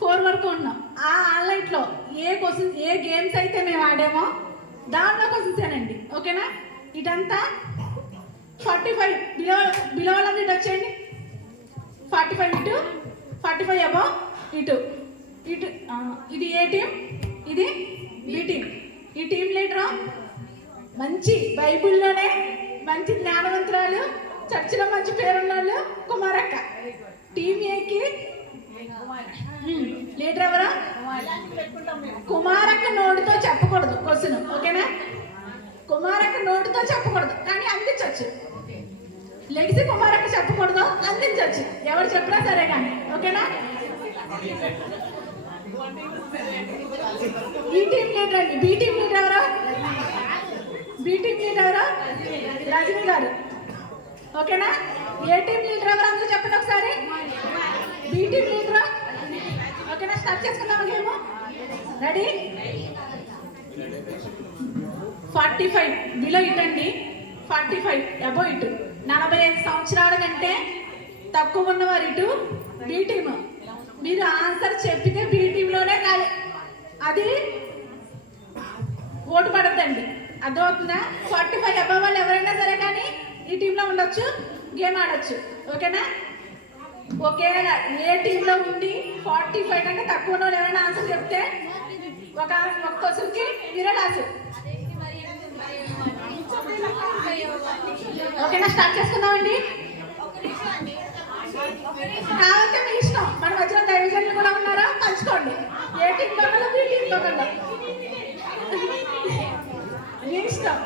4 వరకు ఉన్నాం. ఆ ఆన్లైన్లో ఏ గేమ్స్ అయితే మేము ఆడామో దాంట్లో క్వశ్చన్సేనండి. ఓకేనా? ఇటంతా 45 బిలో వాళ్ళ వచ్చేయండి. 45 ఇటు, 45 అబో ఇటు. ఇది ఏ టీం? ఇది బి టీం. ఈ టీం లీడరు మంచి బైబిల్లోనే మంచి జ్ఞానవంతురాలు, చర్చిలో మంచి పేరున్న వాళ్ళు కుమారక్క. టీం ఏకి లీడర్ ఎవరా? కుమారక్క నోటితో చెప్పకూడదు క్వశ్చన్. ఓకేనా? కుమారక్క నోటితో చెప్పకూడదు, కానీ అందించవచ్చు. లెగిసి కుమారక్క చెప్పకూడదు, అందించవచ్చు. ఎవరు చెప్పినా సరే కానీ. ఓకేనా? ఈ టీం లీడర్ అండి. బి టీం లీడర్ ఎవరా? బి టీం లీడర్ ఎవరా? రజనీ గారు. ఓకేనా? ఏ టీం లీడర్ ఎవరు అందరూ చెప్పండి ఒకసారి. B team leader. ఓకేనా? స్టార్ట్ చేసుకుందాం గేమ్. రెడీ? 45 బిలో ఇటండి, 45 అబో ఇటు. 45 సంవత్సరాల కంటే తక్కువ ఉన్నవారు ఇటు బి టీమ్. మీరు ఆన్సర్ చెప్పితే బి టీంలోనే కాదు, అది ఓటు పడద్దండి. అర్థమవుతుందా? 45 అబవ్ వాళ్ళు ఎవరైనా సరే కానీ ఈ టీంలో ఉండొచ్చు. గేమ్ ఆడొచ్చు. ఓకేనా? ఒకవేళ ఏ టీంలో ఉండి 45 కంటే తక్కువ ఎవరైనా ఆన్సర్ చెప్తే ఒక క్వశ్చన్కి మీరే రాసు. ఓకేనా? స్టార్ట్ చేసుకుందామండి. కావాలంటే మీ ఇష్టం. మన మధ్యలో దైవజనులు కూడా ఉన్నారా, పంచుకోండి. ఏ టీం కావాలో మీ టీం కావాలో మీ ఇష్టం.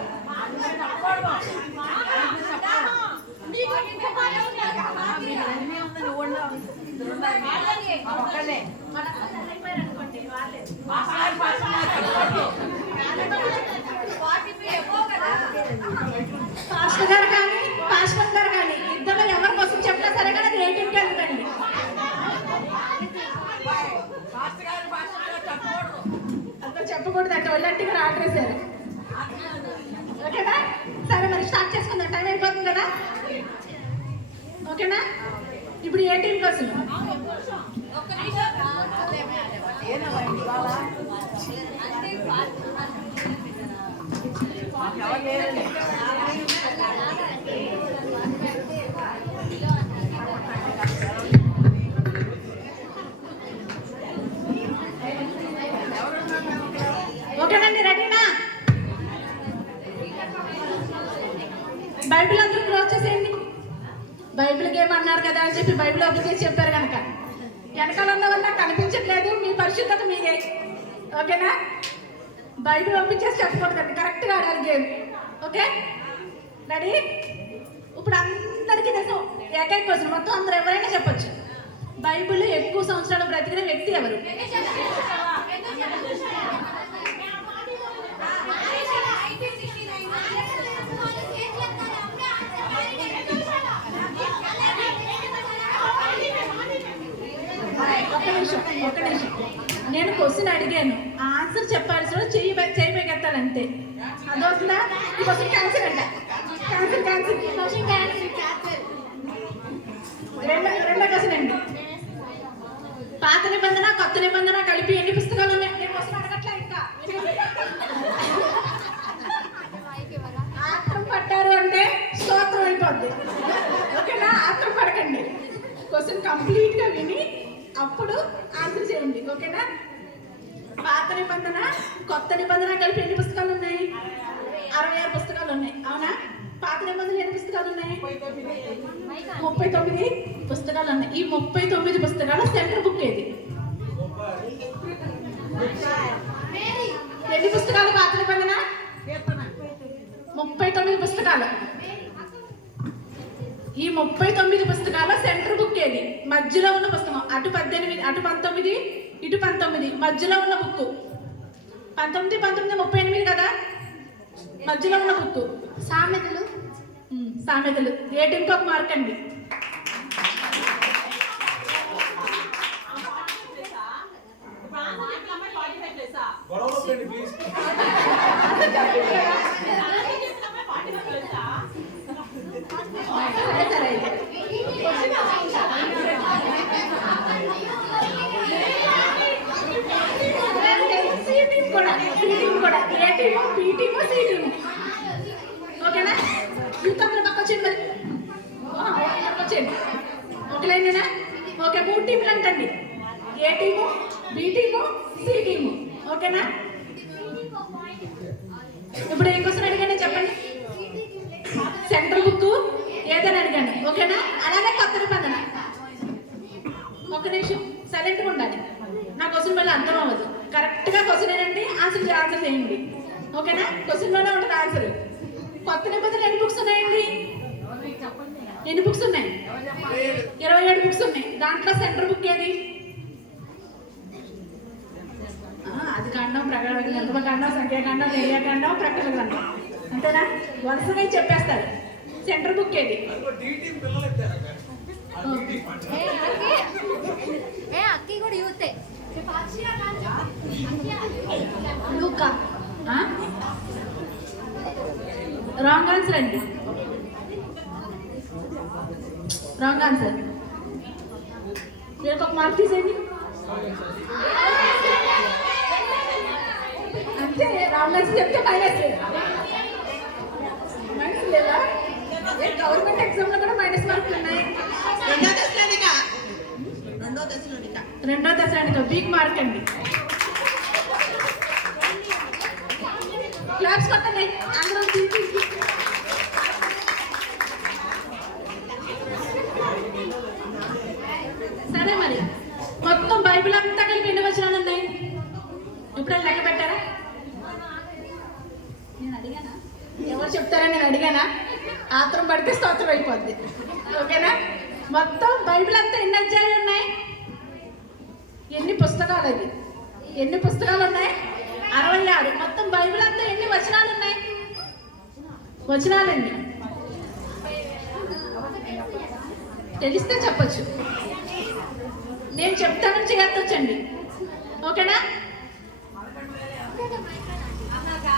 పాస్టర్ గారు కానీ ఇద్దరు ఎవరి కోసం చెప్తా సరే కానీ అది ఏ టీంకి వెళ్తుందండి. అంతా చెప్పకూడదు అంటే వాళ్ళంటికి రాట్రేసారు. ఓకేనా? సరే మరి స్టార్ట్ చేసుకుందాం, టైం అయిపోతుంది కదా. ఓకేనా? ఇప్పుడు ఏ టీం కోసం? ఓకేనండి, రెడీనా? బైబిల్ అందరూ క్లోజ్ చేసేయండి. బైబిల్ గేమ్ అన్నారు కదా అని చెప్పి బైబిల్ ఓపెన్ చేసి చెప్పారు కనుక వెనకాల ఉన్న వల్ల కనిపించట్లేదు. మీ పరిశుద్ధత మీదే. ఓకేనా? బైబిల్ ఓపెన్ చేసి చెప్పకూడదండి, కరెక్ట్గా ఆడాలి గేమ్. Okay, ready? ఇప్పుడు అందరికీ తెలుసు ఏకైక క్వశ్చన్, మొత్తం అందరూ ఎవరైనా చెప్పొచ్చు. బైబిల్ ఎక్కువ సంవత్సరాలు బ్రతికిన వ్యక్తి ఎవరు? ఒక నిమిషం. నేను క్వశ్చన్ అడిగాను, ఆన్సర్ చెప్పాల్సిన చెయ్యి పైకెత్తాలంతే. అదవుతుందా? ఈ క్వశ్చన్ క్యాన్సిల్ అంట. క్యాన్సిల్. రెండో క్వశ్చన్ అండి. పాత నిబంధన కొత్త నిబంధన కలిపి ఎన్ని పుస్తకాలు ఉన్నాయి? నేను క్వశ్చన్ అడగట్లే ఇంకా. ఆత్రం పట్టారు అంటే స్తోత్రం అయిపోద్ది. ఓకేనా? ఆత్రం పడకండి. క్వశ్చన్ కంప్లీట్గా విని అప్పుడు ఆన్సర్ చేయండి. ఓకేనా? పాత నిబంధన కొత్త నిబంధన కలిపి ఎన్ని పుస్తకాలు ఉన్నాయి? 66 పుస్తకాలు ఉన్నాయి. అవునా? పాత నిబంధనలు ఎన్ని పుస్తకాలు ఉన్నాయి? 39 పుస్తకాలు ఉన్నాయి. ఈ 39 పుస్తకాల సెంటర్ బుక్ ఏది? ఎన్ని పుస్తకాలు పాత నిబంధన? 39 పుస్తకాలు. ఈ 39 పుస్తకాల సెంటర్ బుక్ ఏది? మధ్యలో ఉన్న పుస్తకం. అటు 18, అటు 19, ఇటు 19, మధ్యలో ఉన్న బుక్ 19, 38 కదా. మధ్యలో ఉన్న బుక్ సామెతలు. సామెతలు. ఏ టీంకి ఒక మార్క్ అండి. సరే అయితే కూడా A team, B team, C team. ఓకేనా? యూత్ అందరూ పక్క వచ్చేయండి మరి. వచ్చేయండి. ఓకేనా? ఓకే, 3 టీంలు అంటండి. A team, B team, C team. ఓకేనా? ఇప్పుడు ఏం క్వశ్చన్ అడిగాను చెప్పండి. సెంటర్ బుక్ ఏదని అడిగాను. ఓకేనా? అలాగే కొత్త నిబంధన. ఒక నిమిషం సైలెంట్గా ఉండాలి. నా క్వశ్చన్ మళ్ళీ అర్థం అవ్వదు. కరెక్ట్గా క్వశ్చన్ ఏంటంటే ఆన్సర్ చేయండి. ఓకేనా? క్వశ్చన్లోనే ఉంటుంది ఆన్సర్. కొత్త నిబంధనలు ఎన్ని బుక్స్ ఉన్నాయండి? ఎన్ని బుక్స్ ఉన్నాయి? 27 బుక్స్ ఉన్నాయి. దాంట్లో సెంటర్ బుక్ ఏది? అది కాండం, నిర్గమకాండం, సంఖ్యాకాండం, లేవియాకాండం, ప్రకటన గ్రంథం. అంతేనా? వరుసగా చెప్పేస్తారు. సెంటర్ బుక్ ఏది? అక్కి కూడా యూతే. లూకా. రాంగ్ ఆన్సర్ అండి. Wrong answer. వీళ్ళకి ఒక మార్క్ తీసేయండి. అంతే. రాంగ్ ఆన్సర్ చెప్తే మైనస్ లేదా? గవర్నమెంట్ ఎగ్జామ్ లో కూడా మైనస్ మార్కులు ఉన్నాయి. రెండో దశ బిగ్ మార్క్ అండి. క్లాప్స్ కొట్టండి అందరూ. సరే మరి మొత్తం బైబిల్ అంతా కలిపి ఎన్ని వచనాలు ఉన్నాయి? ఇప్పుడు లెక్క పెట్టారా? నేను అడిగానా? ఎవరు చెప్తారా? నేను అడిగానా? ఆత్రం పడితే స్తోత్రం అయిపోద్ది. ఓకేనా? మొత్తం బైబిల్ అంతా ఎన్ని అధ్యాయాలు ఉన్నాయి? ఎన్ని పుస్తకాలు? అది ఎన్ని పుస్తకాలు ఉన్నాయి? 66. మొత్తం బైబిల్ అంతా ఎన్ని వచనాలు ఉన్నాయి? వచనాలండి తెలిస్తే చెప్పచ్చు. నేను చెప్తాను చేయొచ్చండి. ఓకేనా?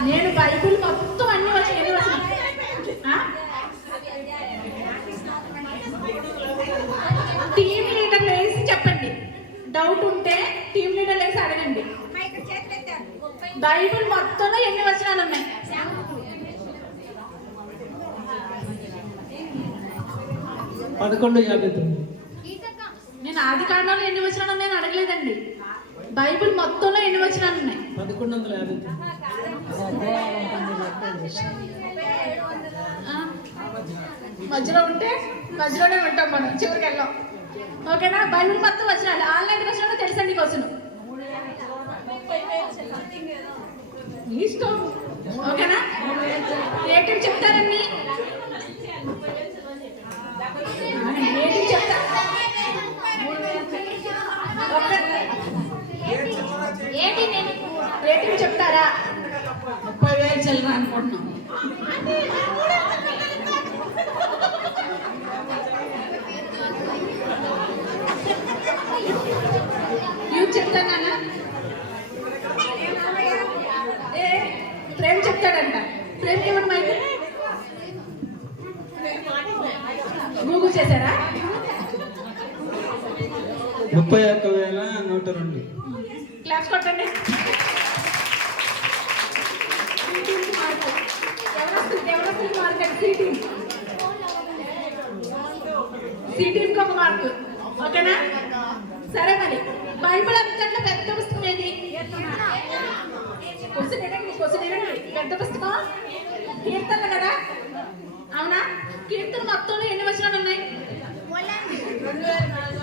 నేను బైబిల్ మొత్తం అన్ని ఎన్ని వచనాలు? టీమ్ లీడర్ వేసి చెప్పండి. డౌట్ ఉంటే టీమ్ లీడర్ వేసి అడగండి. బైబిల్ మొత్తంలో ఎన్ని వచనాలు ఉన్నాయి? 11:59. నేను ఆది కాండంలో ఎన్ని వచనాలు ఉన్నాయని అడగలేదండి. బైబిల్ మొత్తంలో ఎన్ని వచనాలు ఉన్నాయి? 11:59. మధ్యలో ఉంటే మధ్యలోనే ఉంటాం మనం, చివరికి వెళ్ళాం. ఓకేనా? బైబిల్ మొత్తం వచనాలు. ఆన్లైన్ వచనాలు తెలుసండి క్వశ్చన్. ఇష్టం. ఓకేనా? ఏంటి చెప్తారండి? ఏంటి చెప్తా? రేటింగ్ చెప్తారా? 30,000 చిల్లర అనుకుంటున్నాం. యూత్ చెప్తానా? ప్రేమ్ చెప్తాడంట. ప్రేమ్ ఏమన్నా మైక్ గూగుల్ చేశారా? 31,102. క్లాప్స్ కొట్టండి. ఎవరు మార్క్ అండి? సి టీమ్కి ఒక మార్కు. ఓకేనా? సరే మరి బైబిల్ అంతట్లో పెద్ద పుస్తకం ఏది? క్వశ్చన్ ఏనండి పెద్ద పుస్తకం కీర్తనలు కదా? అవునా? కీర్తన మొత్తంలో ఎన్ని వచనాలు ఉన్నాయి?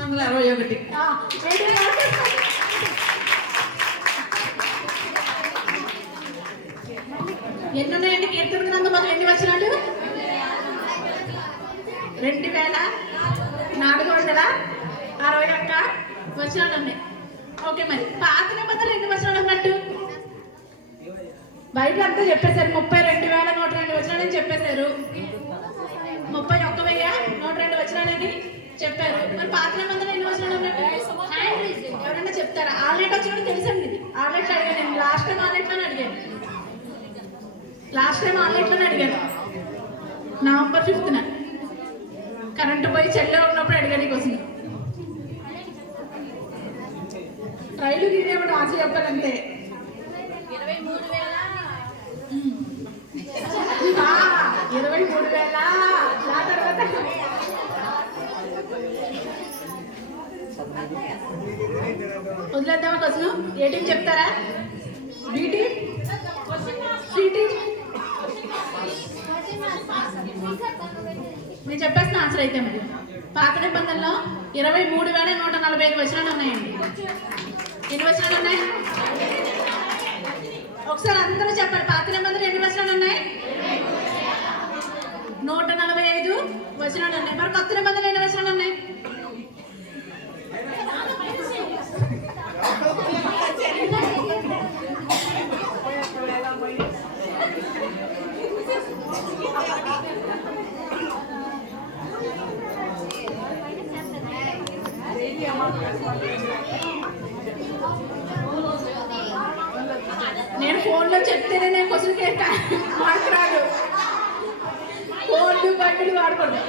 2461. ఎన్ని ఉన్నాయండి కీర్తన గ్రంథం మొత్తం ఎన్ని వచనాలు? 2461 వచనాలు ఉన్నాయి. ఓకే మరి పాత నిబంధనలు ఎన్ని వచనాలు అన్నట్టు? బైబిల్ అంతా చెప్పేశారు. 32,102 వచనాలని చెప్పేశారు. 31,102 వచనాలని చెప్పారు. మరి పాత నిబంధనలు ఎన్ని వచనాలు అన్నట్టు? ఎవరైనా చెప్తారా? ఆన్లైన్ వచ్చినప్పుడు తెలుసండి. ఇది ఆన్లైన్ అడిగాను. నేను లాస్ట్ టైం ఆన్లైన్లోనే అడిగాను. నవంబర్ 5th కరెంటు పోయి చెల్లె ఉన్నప్పుడు అడిగాను కోసం. రైలు గిరినప్పుడు ఆశ చెప్పాలంటే 23,000. ఆ తర్వాత వదిలేద్దామా కోసం? ఏ టీం చెప్తారా? B team? C team? నేను చెప్పేసిన ఆన్సర్ అయితే మరి పాత నిబంధనలో 23,145 వచనాలు ఉన్నాయండి. ఎన్ని వచనాలు ఉన్నాయి? ఒకసారి అందరూ చెప్పాలి. పాత నిబంధనలు ఎన్ని వచనాలు ఉన్నాయి? 145 వచనాలు ఉన్నాయి. మరి కొత్త నిబంధనలు ఎన్ని వచనాలు ఉన్నాయి? నేను ఫోన్లో చెప్తేనే నేను క్వశ్చన్ మార్క్ రాదు. ఫోన్లు బండ్లు వాడకూడదు.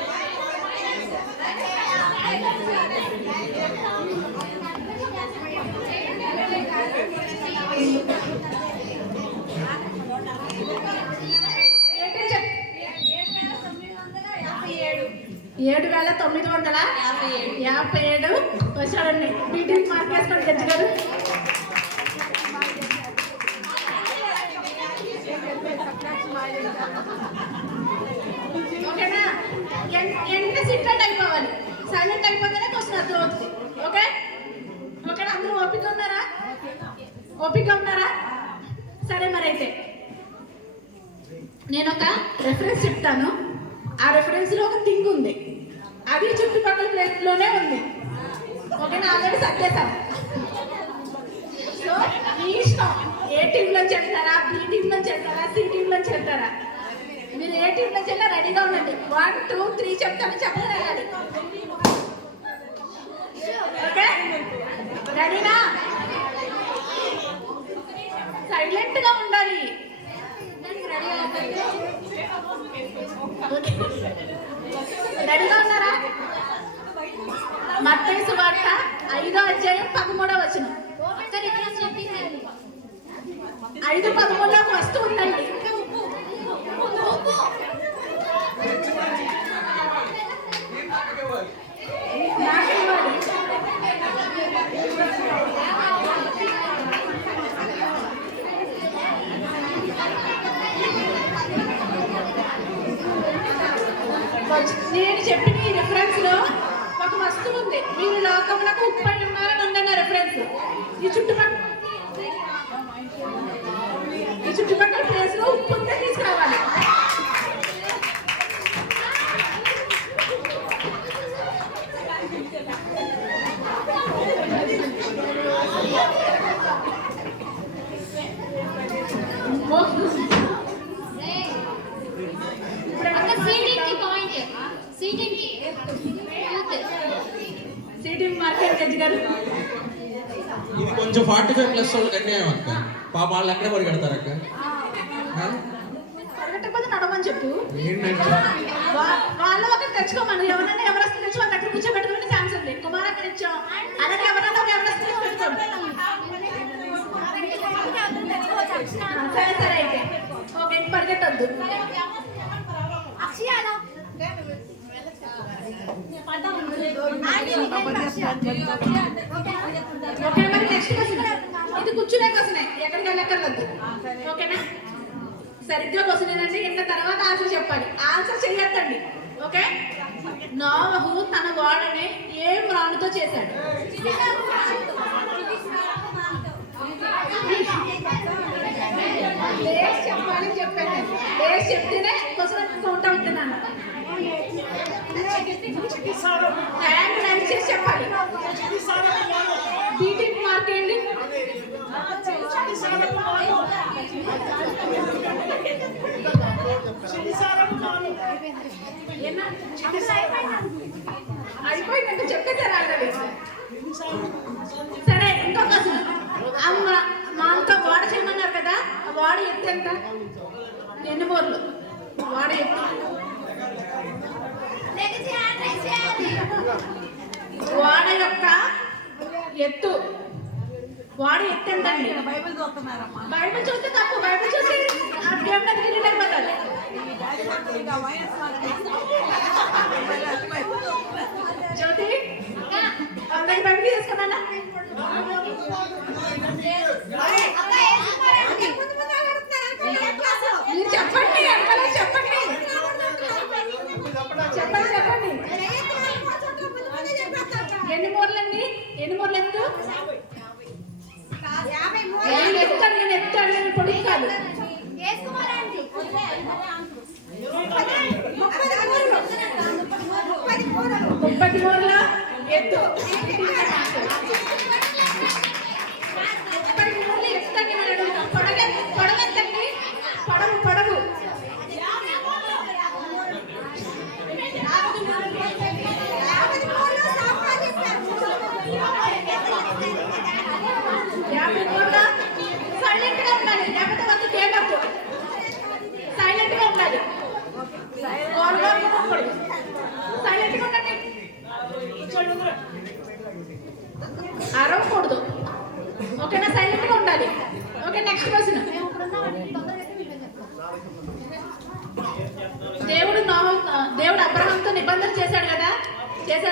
7,957 వచ్చాడండి. బీటెక్ మార్క్ వేసుకోండి జడ్జి గారు. ఓకేనా? వెంటనే సిట్ అయిపోవాలి. సైలెంట్ అయిపోతేనే క్వశ్చన్ అర్థం అవుతుంది. ఓకే ఓకేనా? అందరూ ఓపిక ఉన్నారా? సరే, మరి అయితే నేను ఒక రెఫరెన్స్ చెప్తాను. ఆ రెఫరెన్స్లో ఒక థింగ్ ఉంది, అది చుట్టుపక్కల ప్లేస్లోనే ఉంది. ఓకేనా? ఆల్రెడీ సర్దేశాను. సో మీ ఇష్టం, ఏ టీంలోంచి వెళ్తారా, బి టీంలోంచి వెళ్తారా, సి టీంలోంచి వెళ్తారా? మీరు ఏ టీంలోంచి వెళ్ళినా రెడీగా ఉండండి. 1, 2, 3 చెప్తాను, చెప్పగలగాలి. ఓకే, రెడీనా? సైలెంట్గా ఉండాలి. రెడీగా ఉన్నారా? మత్తయి సువార్త 5వ అధ్యాయం 13వ వచనం. 5:13 వస్తూ ఉండండి. నేను చెప్పిన ఈ రిఫరెన్స్ లో ఒక వస్తువు ఉంది. మీరు లోకమునకు ఉప్పు అయి ఉన్నారని ఉందన్న రిఫరెన్స్. ఈ చుట్టుపక్కల ప్లేస్ లో ఉప్పు ఉంటే తీసుకురావాలి. సీటింగ్ మార్కెట్ జడ్జి గారు, ఇది కొంచెం 45+ వాళ్ళకి అన్యాయం అక్క. పాప వాళ్ళు ఎక్కడ పరిగెడతారు అక్క? పరిగెట్టకపోతే నడవని చెప్పు. ఏంటంటే వాళ్ళు ఒకటి తెచ్చుకోమను. ఎవరైనా ఎవరెస్ట్ తెచ్చి వాళ్ళ దగ్గర కూర్చోబెట్టుకుని ఛాన్స్ ఉంది. కుమార్ అక్కడ తెచ్చాం అలాగే ఎవరైనా ఒక ఎవరెస్ట్ తెచ్చి పెట్టుకోండి. సరే అయితే ఓకే, పరిగెట్టద్దు. ఓకే, మరి నెక్స్ట్ క్వశ్చన్. ఇది కూర్చునే క్వశ్చనే, ఎక్కడికి వెళ్ళక్కర్లేదు. ఓకేనా? సరిగ్గా క్వశ్చన్ ఏంటంటే ఇంత తర్వాత ఆన్సర్ చెప్పాలి. ఆన్సర్ చెయ్యొద్దండి. ఓకే? నోవహు తన ఓడని ఏ మ్రానుతో చేశాడు? లేస్ చెప్పాలని చెప్పాను. లేస్ చెప్తేనే క్వశ్చన్ కౌంట్ అవుతున్నాను. హ్యాండ్ రైజ్ చేసి చెప్పాలి. బీటెక్ మార్క్ ఏంటి? అయిపోయిందంటే చెప్పేసారు ఆల్రెడీ. సరే, ఇంకొక అమ్మ మా అంతా వాడ చేయమన్నారు కదా, ఆ వాడ ఎత్తు ఎంత? ఎన్ని బోర్లు వాడ ఎత్తు? వాడ యొక్క ఎత్తు, వాడ ఎత్తు ఎంతండి? బైబిల్ చూస్తే తప్పు. బైబిల్ చూసి అయిపోతారు. జ్యోతి అందరికి బైబిల్ తీసుకున్నా. మీరు చెప్పండి, చెప్పండి చెప్పండి. ఎన్ని మూరలండి? ఎన్ని మూరలు ఎత్తు? నేను ఎత్తాను పొడి కాదు. 30 మూరల ఎత్తు. 30 మూరలు ఎత్తండి. పొడవెత్తండి. పొడవు 50 మూరల. సైలెంట్ గా ఉండాలి, లేకపోతే వాళ్ళు చేయవచ్చు. సైలెంట్ గా ఉండాలి. సైలెంట్ గా ఉండండి. అరవకూడదు. ఓకేనా? సైలెంట్ గా ఉండాలి. ఓకే, నెక్స్ట్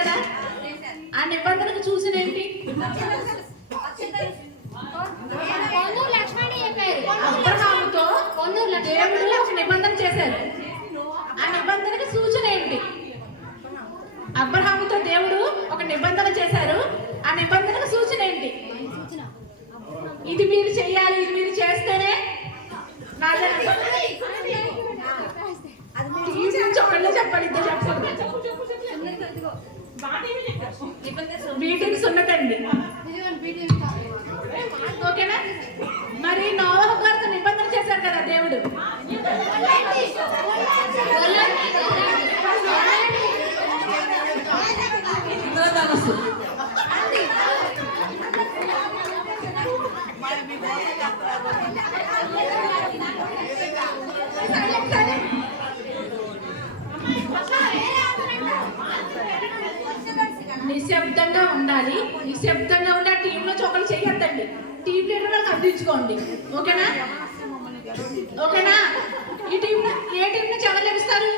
చేశాడా? ఆ నిబంధనకు సూచన ఏంటి? అబ్రహాముతో దేవుడు ఒక నిబంధన చేశారు. ఆ నిబంధనకు సూచన ఏంటి? అబ్రహాముతో దేవుడు ఒక నిబంధన చేశారు. ఆ నిబంధనకు సూచన ఏంటి? ఇది మీరు చెయ్యాలి, ఇది మీరు చేస్తేనే ఒకళ్ళే చెప్పాలి, ఇద్దరు చెప్పండి. మీటింగ్ సున్నతండి, ఓకేనా? మరి నోవహు గారితో నిబంధన చేశారు కదా దేవుడు. ఇంద్రధనుస్సు నిశ్శబ్దంగా ఉండాలి. నిశ్శబ్దంగా ఉండి ఆ టీంలో ఒకరు చేయొద్దండి. టీం లీడర్ వాళ్ళకి అందించుకోండి, ఓకేనా? ఓకేనా? ఈ టీం ఏ టీం నుంచి ఎవరు లభిస్తారు?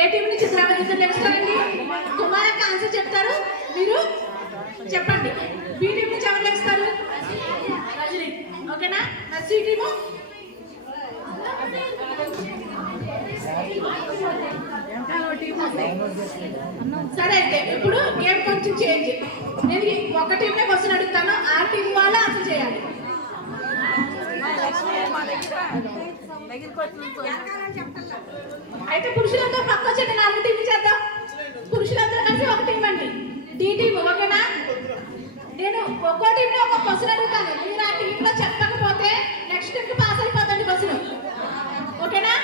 ఏ టీం నుంచి ఎవరు లభిస్తారండి? కుమారక్క ఆన్సర్ చెప్తారు, మీరు చెప్పండి. బి టీం నుంచి ఎవరు లభిస్తారు? రజని, ఓకేనా? మరి సి టీము సరే. అయితే ఇప్పుడు గేమ్ కొంచెం చేంజ్. నేను ఒక టీంనే క్వశ్చన్ అడుగుతాను, ఆ టీం వాళ్ళు ఆన్సర్ చేయాలి. అయితే పురుషులందరూ పక్క వచ్చండి, 4 టీం చేద్దాం. పురుషులందరూ కలిసి ఒక టీం అండి, డి టీం, ఓకేనా? నేను ఒక్కో టీంలో ఒక క్వశ్చన్ అడుగుతాను. మీరు ఆ టీంలో చెప్పకపోతే నెక్స్ట్ టీంకి పాస్ అయిపోతండి క్వశ్చన్, ఓకేనా?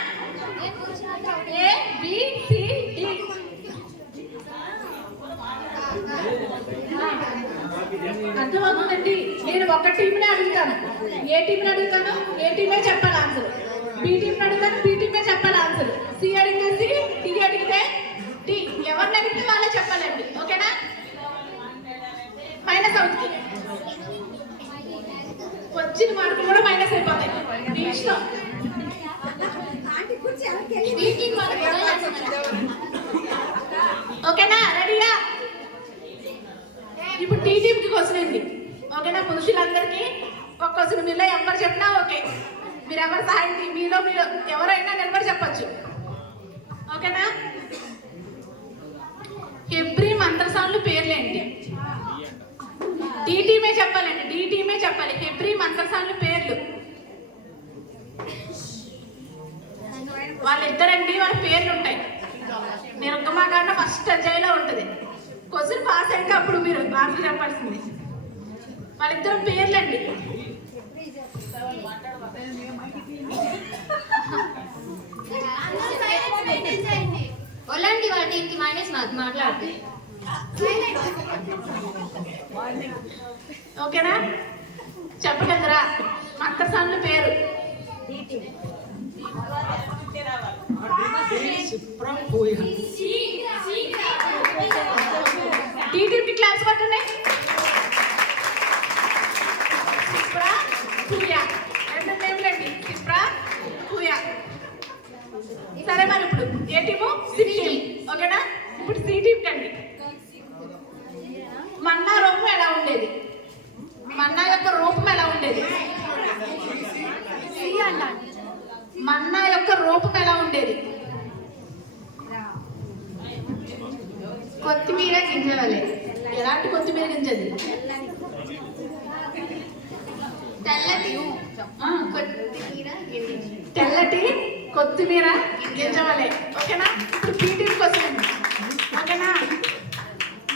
A B C D. అర్థమవుతుందండి? నేను ఒక టీంనే అడుగుతాను. ఏ టీంని అడుగుతాను? ఏ టీమే చెప్పాలి ఆన్సర్. బి టీంని అడుగుతాను, బి టీమే చెప్పాలి ఆన్సర్. సి అడిగితే సి, డి అడిగితే డి. ఎవరిని అడిగితే వాళ్ళే చెప్పాలండి, ఓకేనా? మైనస్ అవుతుంది, వచ్చిన మార్కులు కూడా మైనస్ అయిపోతాయి. మీ ఇష్టం. ఓకేనా? రెడీగా? ఇప్పుడు టీ టీంకి క్వశ్చన్ అండి, ఓకేనా? పురుషులందరికీ ఒక క్వశ్చన్. మీలో ఎవరు చెప్పినా ఓకే, మీరు ఎవరు సహాయం మీలో మీరు ఎవరైనా నిలబడి చెప్పచ్చు, ఓకేనా? హెబ్రీ మంత్రసానులు పేర్లేంటి? డి టీమే చెప్పాలండి, డి టీమే చెప్పాలి. హెబ్రీ మంత్రసానులు పేర్లు వాళ్ళిద్దరండి, వాళ్ళ పేర్లు ఉంటాయి. నిర్గమాకాండ ఫస్ట్ అధ్యాయంలో ఉంటుంది. క్వశ్చన్ పాస్ అయితే అప్పుడు మీరు ఆన్సర్ చెప్పాల్సింది. వాళ్ళిద్దరు పేర్లండి. ఒళ్ళండి వాళ్ళ టీంకి మైనస్ మాట్లాడుతుంది, ఓకేనా? చెప్పగలరా మంత్రసానుల పేరు? TTP class పట్టున్నాయి. సిప్రా పూయా, రెండు నేమ్లండి, సిప్రా పూయా. సరే, మరి ఇప్పుడు ఏ టీము? సి టీం, ఓకేనా? ఇప్పుడు సి టీం కండి. మన్నా రూపం ఎలా ఉండేది? మన్నా యొక్క రూపం ఎలా ఉండేది? మన్నా యొక్క రూపం ఎలా ఉండేది? కొత్తిమీర గింజవలే. ఎలాంటి కొత్తిమీర గింజది? తెల్లటి కొత్తిమీర గింజవలే, ఓకేనా? ఇప్పుడు పీటీకి వస్తుంది, ఓకేనా?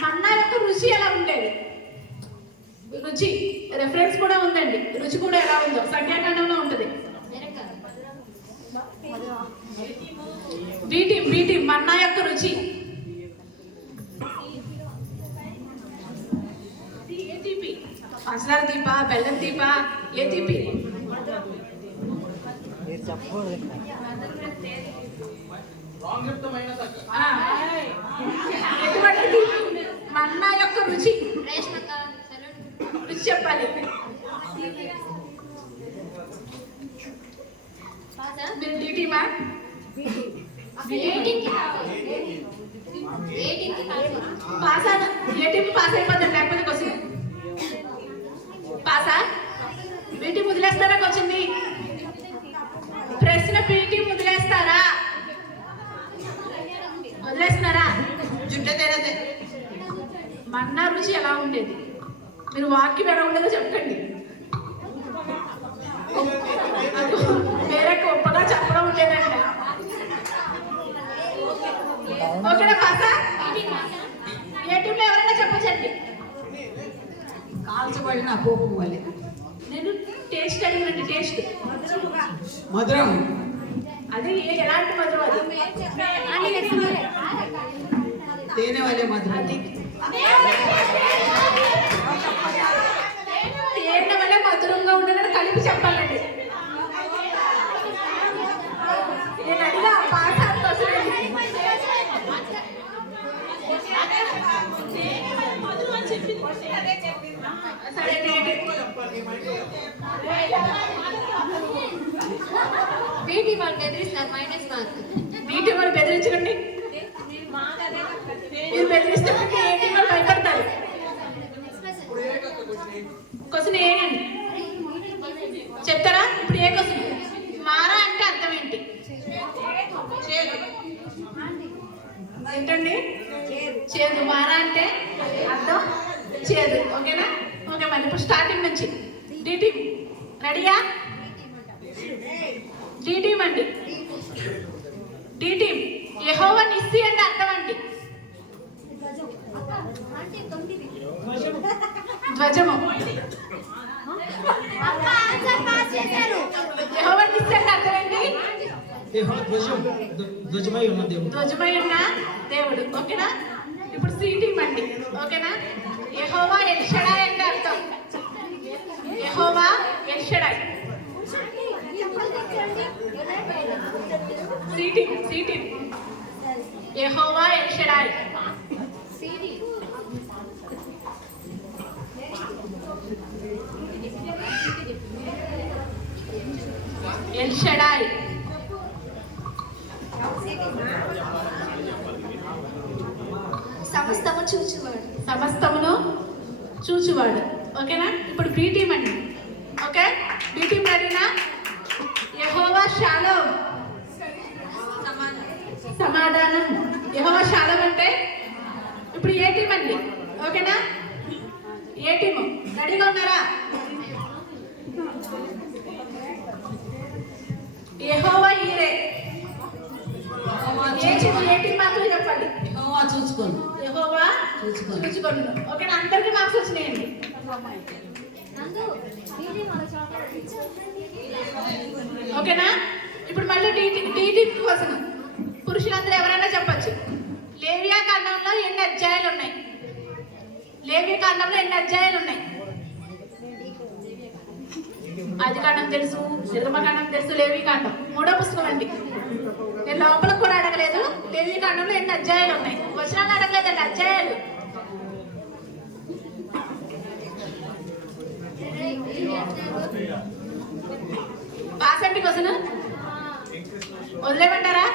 మన్నా యొక్క రుచి ఎలా ఉండేది? రుచి రెఫరెన్స్ కూడా ఉందండి, రుచి కూడా ఎలా ఉందో సంఖ్యాకాండంలో ఉంటుంది. బీటీ మన్నా యొక్క రుచి. ఏ తీపి? పంచదార తీప, బెల్లం తీప, ఏ తీపి? ఎటువంటి తీపి? మన్నా యొక్క రుచి. రుచి చెప్పాలి. మీరు టీమా? పాసా ఏ టీం పాస్ అయిపోతాం లేకపోతే క్వశ్చన్ పాసా బీటీ వదిలేస్తారా క్వశ్చన్ ప్రశ్న పీటీ వదిలేస్తారా వదిలేస్తున్నారా మన్నా రుచి ఎలా ఉండేది మీరు వాక్యం ఎలా ఉండేదో చెప్పండి అది వేరే గొప్పగా చెప్పడం ఉండేదంట ఓకేనా పాసా ఏ టీంలో ఎవరైనా చెప్పచ్చండి కాల్చబడిన కోపం వల్లే నేను టేస్ట్ అడిగినండి టేస్ట్ మధురం అది ఎలాంటి మధురం అది తేనె వల్లే మధురం అది తేనె వల్ల మధురంగా ఉండదని కలిపి చెప్పాలండి నేను అడిగా పాస్ సరే బీటీ వాళ్ళు బెదిరిస్తారు మైనస్ మార్క్. బీటీ వాళ్ళు బెదిరించకండి మీరు బెదిరిస్తే ఏంటి వాళ్ళు భయపడతారు క్వశ్చన్ ఏంటండి చెప్తారా ఇప్పుడు ఏ క్వశ్చన్ మారా అంటే అర్థం ఏంటి ఏంటండి చేదు మారా అంటే అర్థం చేదు ఓకేనా ఓకే మరి ఇప్పుడు స్టార్టింగ్ నుంచి డి టీమ్ రెడీయా డి టీమ్ అండి డి టీమ్ యెహోవా నిస్సి అంటే అర్థం అండి ధ్వజము యెహోవా నిస్సి అంటే అర్థం ఏంటి ధ్వజమై ఉన్న దేవుడు ధ్వజమై ఉన్న దేవుడు ఓకేనా ఇప్పుడు సి టీమ్ అండి ఓకేనా యెహోవా ఎల్ షడాయ్ అంటే అర్థం యెహోవా ఎల్ షడాయ్ సి టీమ్ యెహోవా ఎల్ షడాయ్ ఎల్ షడాయ్ సమస్తము చూచువాడు. సమస్తమును చూచువాడు ఓకేనా ఇప్పుడు బి టీమ్ అండి ఓకే బి టీమ్ రెడీనా యెహోవా షాలోమ్ సమాధానం యెహోవా షాలోమ్ అంటే ఇప్పుడు ఏ టీమ్ అండి ఓకేనా ఏ టీము రెడీగా ఉన్నారా యెహోవా ఈరే ఏ టీం మాత్రం చెప్పండి యెహోవా చూసుకోను యెహోవా చూచుకొను ఓకేనా అందరికీ మార్క్స్ వచ్చినాయండి ఓకేనా ఇప్పుడు మళ్ళీ డి కోసం పురుషులందరూ ఎవరైనా చెప్పచ్చు లేవియా కాండంలో ఎన్ని అధ్యాయాలు ఉన్నాయి లేవియా కాండంలో ఎన్ని అధ్యాయాలు ఉన్నాయి ఆది కాండం తెలుసు నిర్గమకాండం తెలుసు లేవి కాండం మూడో పుస్తకం అండి నేను లోపల కూడా అడగలేదు లేవి కాండంలో ఎన్ని అధ్యాయాలు ఉన్నాయి వచనాలు అడగలేదండి అధ్యాయాలు పాస్ అండి క్వశ్చన్ వదిలేమంటారా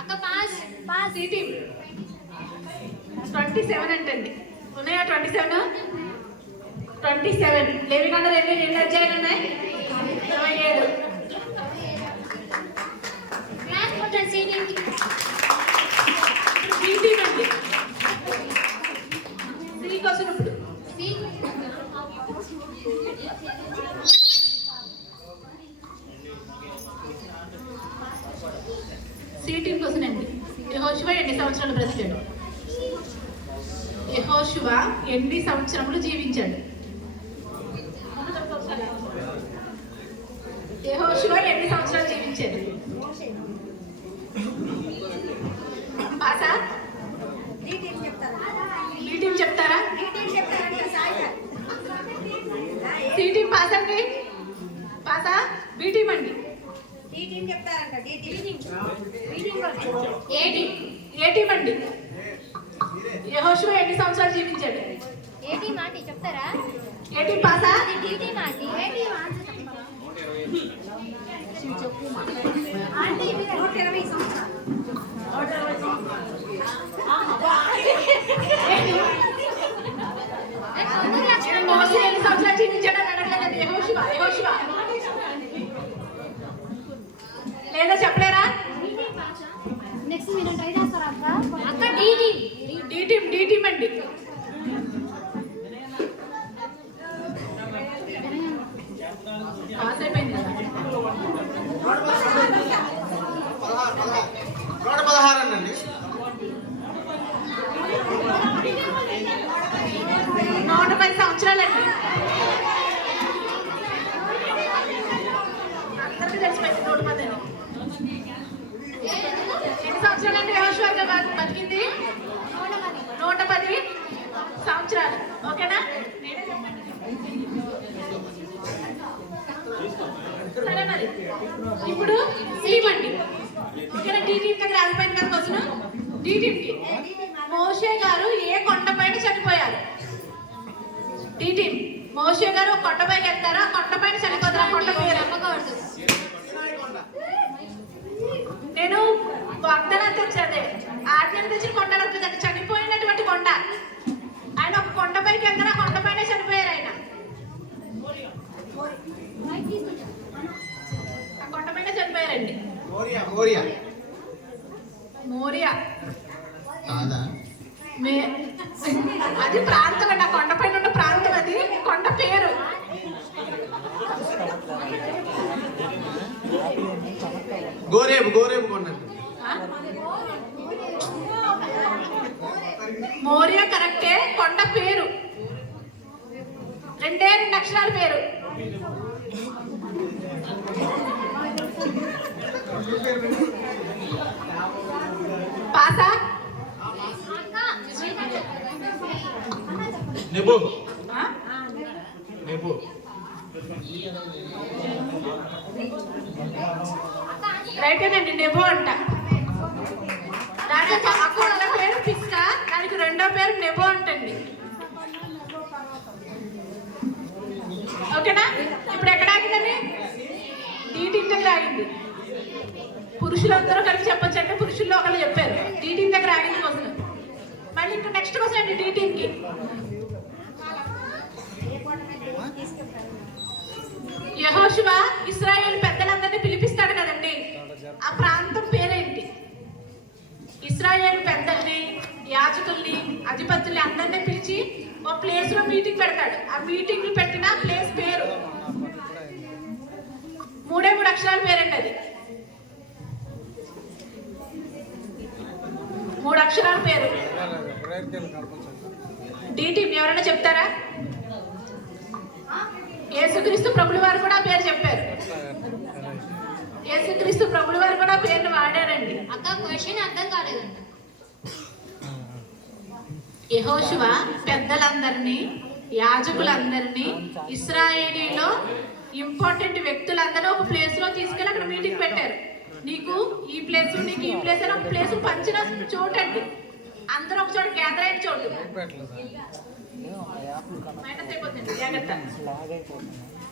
అక్క పాస్ పాస్ ఈ టీమ్ 27 అంటండి ఉన్నాయా 27 లేవి కాండంలో ఎన్ని అధ్యాయాలు ఉన్నాయి 27 బి టీమ్ అండి సి క్వశ్చన్ ఇప్పుడు సి టీమ్ క్వశ్చన్ అండి యెహోషువ ఎన్ని సంవత్సరాలు బ్రతికాడు యెహోషువ ఎన్ని సంవత్సరములు జీవించాడు యెహోషువ ఎన్ని సంవత్సరాలు జీవించాడు పాసా బి టీమ్ చెప్తారా సి టీమ్ పాస్ అండి పాసా బి టీమ్ అండి ఏ టీమ్ అండి యెహోషువ ఎన్ని సంవత్సరాలు జీవించాడు చెప్తారా ఏ టీమ్ పాసా మోసే ఎన్ని సంవత్సరాలు జీవించాడని అడగలేదండి. యెహోషువ లేదా చెప్పలేరా? నెక్స్ట్ మీరు ట్రై చేస్తారా అక్క? డి టీమ్ అండి. పాస్ అయిపోయింది కదా. 116 అండి. 110 సంవత్సరాలండి. అందరికీ తెలిసిపోయింది 110 అని. ఎన్ని సంవత్సరాలండి యెహోషువ బతికింది? 110 సంవత్సరాలు. ఓకేనా? సరే మరి ఇప్పుడు టీమ్ అండి. ఓకేనా? డి టీమ్ దగ్గర ఆగిపోయింది కదా క్వశ్చన్. డి టీమ్కి మోషే గారు ఏ కొండపైన చనిపోయారు? డి టీమ్ మోషే గారు ఒక కొండపైకి వెళ్తారా? కొండపైన చనిపోతారా? కొండ పేరు నేను వాగ్దానం తెచ్చాదే ఆజ్ఞలు తెచ్చిన కొండ అంటే చనిపోయినటువంటి కొండ. ఆయన ఒక కొండపైకి వెళ్తారా? కొండపైన చనిపోయారు ఆయన. ఆ కొండపైన చనిపోయారండి. మోరియా కాదా? అది ప్రాంతం అండి. ఆ కొండపైన ఉన్న ప్రాంతం అది. కొండ పేరు గోరేబు కొండ. మోరియా కరెక్టే. కొండ పేరు 2 అక్షరాల పేరు. పాసా? నెబో. ఆ? నెబో. రైటేనండి. నెబో అంట. దాని యొక్క అక్కడ పేరు పిస్కా. దానికి రెండో పేరు నెబో అంటండి. ఓకేనా? ఇప్పుడు ఎక్కడ ఆగిందని? డి టీమ్ దగ్గర ఆగింది. పురుషులందరూ కలిసి చెప్పొచ్చు అంటే పురుషుల్లో ఒకళ్ళు చెప్పారు. డి టీమ్ దగ్గర ఆగింది క్వశ్చన్. మళ్ళీ ఇంకా నెక్స్ట్ క్వశ్చన్ అండి డి టీమ్కి. యెహోషువ ఇశ్రాయేలు పెద్దలందరినీ పిలిపిస్తాడు కదండి. ఆ ప్రాంతం పేరేంటి? ఇశ్రాయేలు పెద్దల్ని, యాజకుల్ని, అధిపతుల్ని అందరినీ పిలిచి ఒక ప్లేస్ లో మీటింగ్ పెడతాడు. ఆ మీటింగ్ పెట్టిన ప్లేస్ పేరు 3 అక్షరాల పేరండి. అది 3 అక్షరాల పేరు. డి టీమ్ ఎవరైనా చెప్తారా? యేసుక్రీస్తు ప్రభుల వారు కూడా పేరు చెప్పారు. యేసుక్రీస్తు ప్రభుల వారు కూడా పేరును వాడారండి. అక్క క్వశ్చన్ అర్థం కాలేదండి. యెహోషువ పెద్దలందరినీ, యాజకులందరినీ, ఇశ్రాయేలీలో ఇంపార్టెంట్ వ్యక్తులందరూ ఒక ప్లేస్ లో తీసుకెళ్ళి అక్కడ మీటింగ్ పెట్టారు. నీకు ఈ ప్లేస్, నీకు ఈ ప్లేస్ అని ఒక ప్లేస్ పంచిన చోటండి. అందరూ ఒక చోట గ్యాదర్ అయిన చోటు. మైనస్ అయిపోతుంది జాగ్రత్త.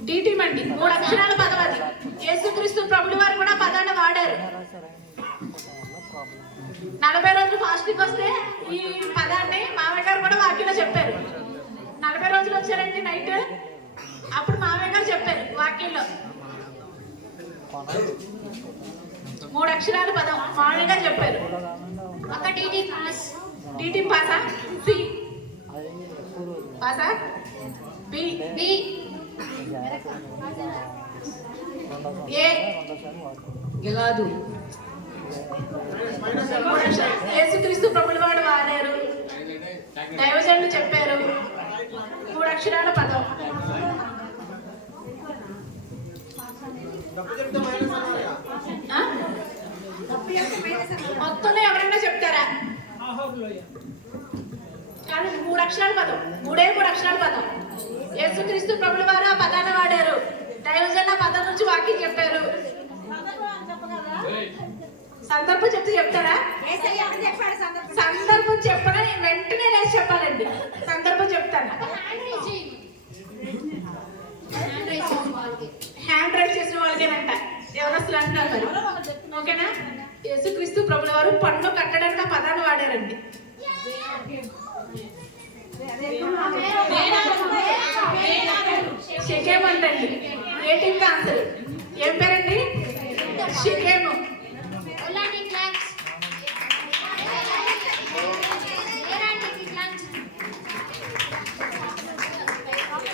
డి టీమ్ అండి. 3 అక్షరాల పదం అది. యేసుక్రీస్తు ప్రభుల వారు కూడా పదాన్ని వాడారు. 40 రోజులు ఫాస్టింగ్ వస్తే ఈ పదాన్ని మామయ్య గారు కూడా వాక్యంలో చెప్పారు. 40 రోజులు వచ్చారండి నైట్. అప్పుడు మామయ్య గారు చెప్పారు వాక్యంలో 3 అక్షరాల పదం మామయ్య గారు చెప్పారు. అక్క టీటీ పాస్. డి టీమ్ పాసా? సి పాసా? B B. ఏ గిలాదు. యేసుక్రీస్తు ప్రభుల వారు వాడారు. దైవజనులు చెప్పారు. 3 అక్షరాల పదం. మొత్తంలో ఎవరైనా చెప్తారా? కానీ 3 అక్షరాల పదం. 3 అక్షరాల పదం. యేసుక్రీస్తు ప్రభుల వారు ఆ పదాన్ని వాడారు. దైవజనులు ఆ పదం నుంచి వాక్యం చెప్పారు. సందర్భం చెప్తే చెప్తారా? సందర్భం చెప్పగానే వెంటనే లేచి చెప్పాలండి. సందర్భం చెప్తాను. హ్యాండ్ రైట్ చేసిన వాళ్ళకేనంట. ఎవరు అసలు అంటున్నారు మరి? ఓకేనా? యేసుక్రీస్తు ప్రభుల వారు పండు షికేమ్ అంటండి. ఏ టీంకి ఆన్సర్? ఏం పేరండి? షికేము.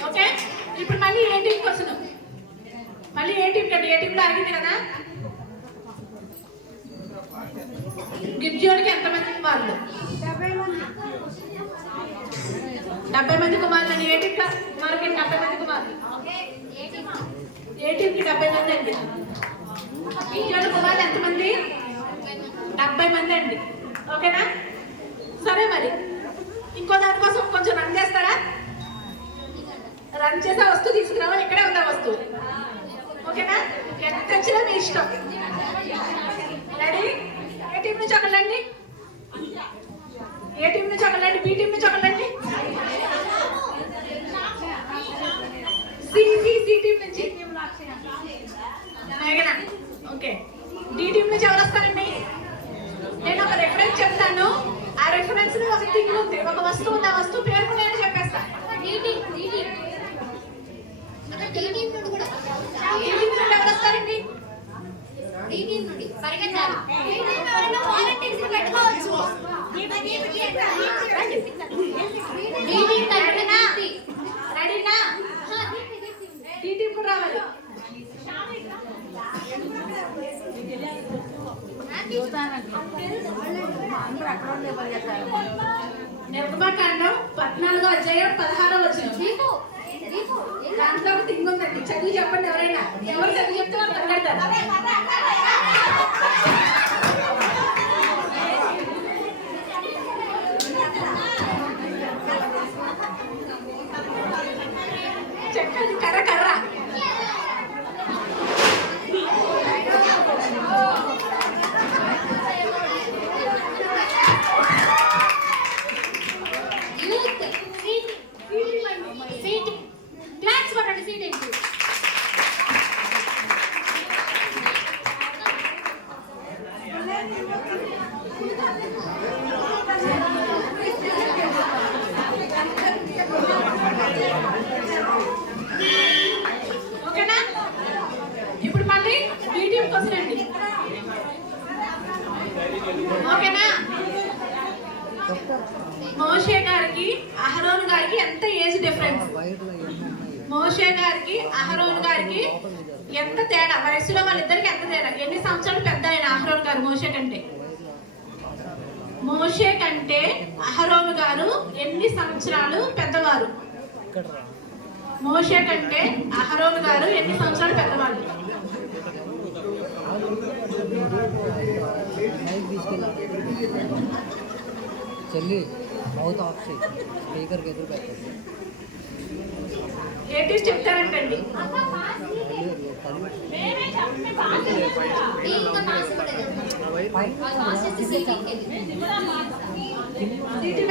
ఓకే, ఇప్పుడు మళ్ళీ ఏ టీంకి వస్తున్నాం? మళ్ళీ ఏ టీం కండి? ఏ టీంలో ఆగింది కదా. గిర్జోడికి ఎంతమంది కుమారులు? 70 మంది కుమారులు అని. ఏ టీం మనకి 70 మంది కుమారులు. ఏ టీంకి 70 మంది అండి. గిర్జోడి కుమారులు ఎంతమంది? 70 మంది అండి. ఓకేనా? సరే, మరి ఇంకో దానికోసం కొంచెం రన్ చేస్తారా? రన్ చేసే వస్తువు తీసుకురావాలి. ఇక్కడే ఉందా వస్తువు? ఓకేనా? ఎంత వచ్చినా మీ ఇష్టం. రెడీ? ఏ టీం నుంచి ఒకళ్ళండి? ఏ టీం నుంచి ఒకళ్ళండి? బి టీం నుంచి ఒకళ్ళండి? సి టీం నుంచి మేఘనా. ఓకే, డి టీం నుంచి ఎవరు వస్తారండి? నేను ఒక రెఫరెన్స్ చెప్తాను. ఆ రెఫరెన్స్ లో ఒక థింగ్ ఉంది, ఒక వస్తువు ఉంది. ఆ వస్తువు పేరు నేను చెప్పేస్తాను. ఎవరు వస్తారండి? రెడీనా? డి టీం కూడా రావాలి. నిర్గమకాండం 14వ అధ్యాయం 16వ వచనం. దాంట్లో ఒక థింగ్ ఉందండి. చదివి చెప్పండి. ఎవరైనా ఎవరు చదివి చెప్తే వాళ్ళు పరిగెడతారు. చెప్పండి. కర్ర కర్ర. ఓకేనా? ఇప్పుడు మళ్ళీ బి టీంకి వస్తానండి. ఓకేనా? మోషే గారికి అహరోన్ గారికి ఎంత ఏజ్ డిఫరెన్స్? మోషే గారికి అహరోన్ గారికి ఎంత తేడా? వయసులో వాళ్ళిద్దరికి ఎంత తేడా? ఎన్ని సంవత్సరాలు పెద్ద ఆయన అహరోన్ గారు మోషే కంటే? మోషే కంటే అహరోన్ గారు ఎన్ని సంవత్సరాలు పెద్దవారు? మోషే కంటే అహరోన్ గారు ఎన్ని సంవత్సరాలు పెద్దవాళ్ళు? చెల్లి మౌత్ ఆఫ్ చేయి, స్పీకర్కి ఎదురు పెట్టండి. ఏంటి చెప్తారంటండి?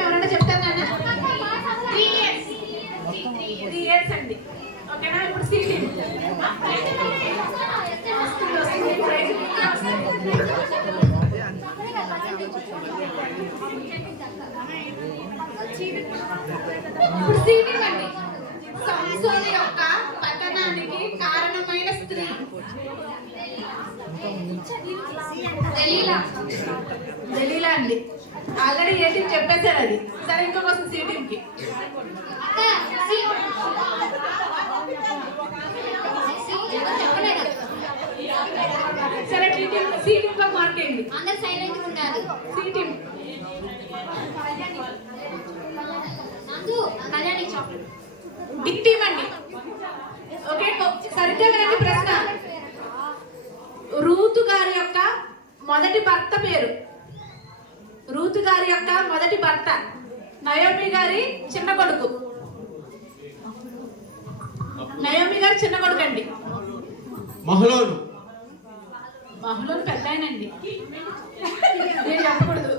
ఎవరైనా చెప్తారా? 3 years అండి. ఓకేనా? ఇప్పుడు సీటీ ఇప్పుడు సీటీ అండి. సంసోను యొక్క పతనానికి కారణమైన స్త్రీ దలీలా అండి. ఆల్రెడీ ఏ టీం చెప్పేశారు అది. సరే, ఇంకొక సి టీంకి. సరే, సి టీం లో మార్క్ అయింది. అందరు సైలెంట్ ఉంటారు. C team Kalyani chocolate. B team అండి. ఓకే, సరిగ్గా వినండి ప్రశ్న. రూతు గారి యొక్క మొదటి భర్త పేరు? రూతు గారి యొక్క మొదటి భర్త నయోమి గారి చిన్న కొడుకు. నయోమి గారి చిన్న కొడుకు అండి. మహలోను. మహలోను పెద్ద ఆయనండి. నేను చెప్పకూడదు.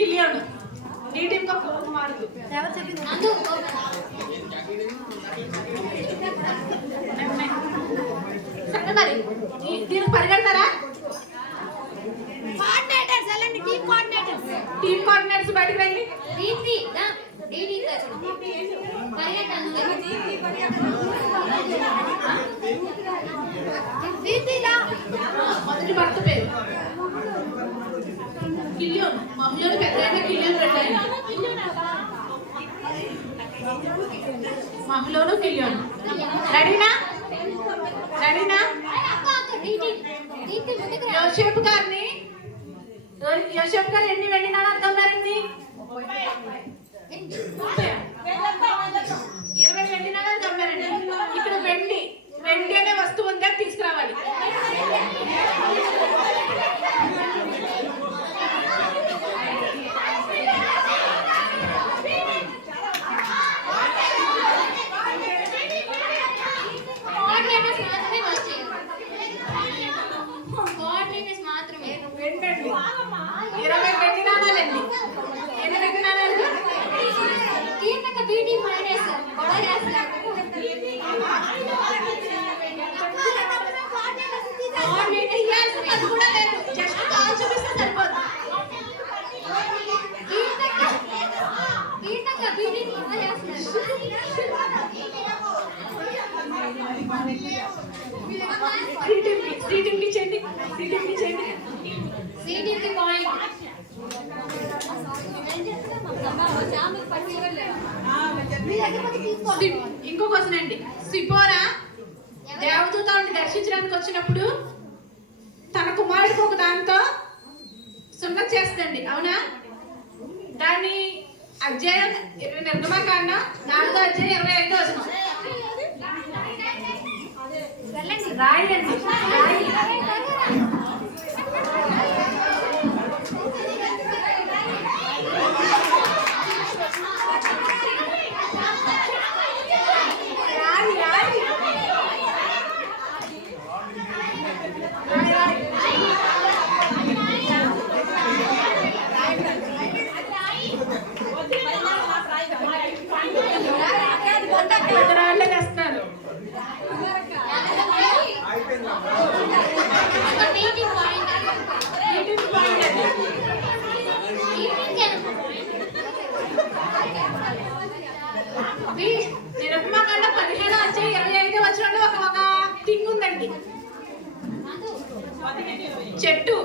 గిలియోను. నీ టీం కుమారుడు. సరే, మరి దీనికి పరిగెడతారా? టీమ్ కోఆర్డినేటర్స్ బయటకు రండి. మొదటి భర్త పేరు కిలియోన్. మహిళలు పెద్ద కిలియోన్ పెట్టాయి. మహిళలు కిలియోన్. రెడీనా? యోసేపు గారు ఎన్ని వెండి నాణాలు కమ్మారండి? 20 వెండి నాణాలు కమ్మారండి. ఇక్కడ వెండి అనే వస్తువు ఉందా? తీసుకురావాలి. మాత్రమే 20 వెండి నాణాలండి. ఎన్ని వెండి నాణాలు? అది కూడా లేదు. జస్ట్ కాల్ చూపిస్తే సరిపోతుంది. శ్రీటింకి చేయండి. ఇంకో క్వశ్చన్ అండి. సిపోరా దేవదూతని దర్శించడానికి వచ్చినప్పుడు తన కుమారుడికి ఒక దాంతో సున్నతి చేస్తుందండి, అవునా? దాన్ని అధ్యాయం 20 నిర్గమకాండం 4వ అధ్యాయం 25వ వచనం. రాయండి. నిర్గమకాండం 15వ అధ్యాయం 25వ వచనంలో ఒక థింగ్ ఉందండి. చెట్టు.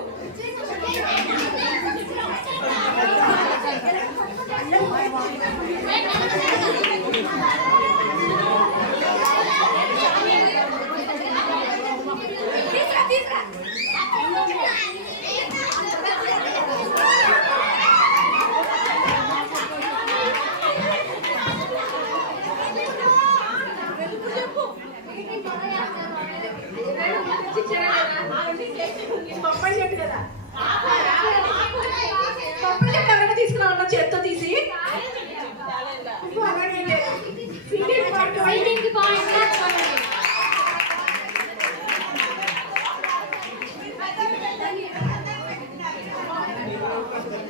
బొప్పాయి చెట్టు కదా. బొప్పాయి చెట్టు ఎవరైనా తీసుకురావాలా చేత్తో తీసి?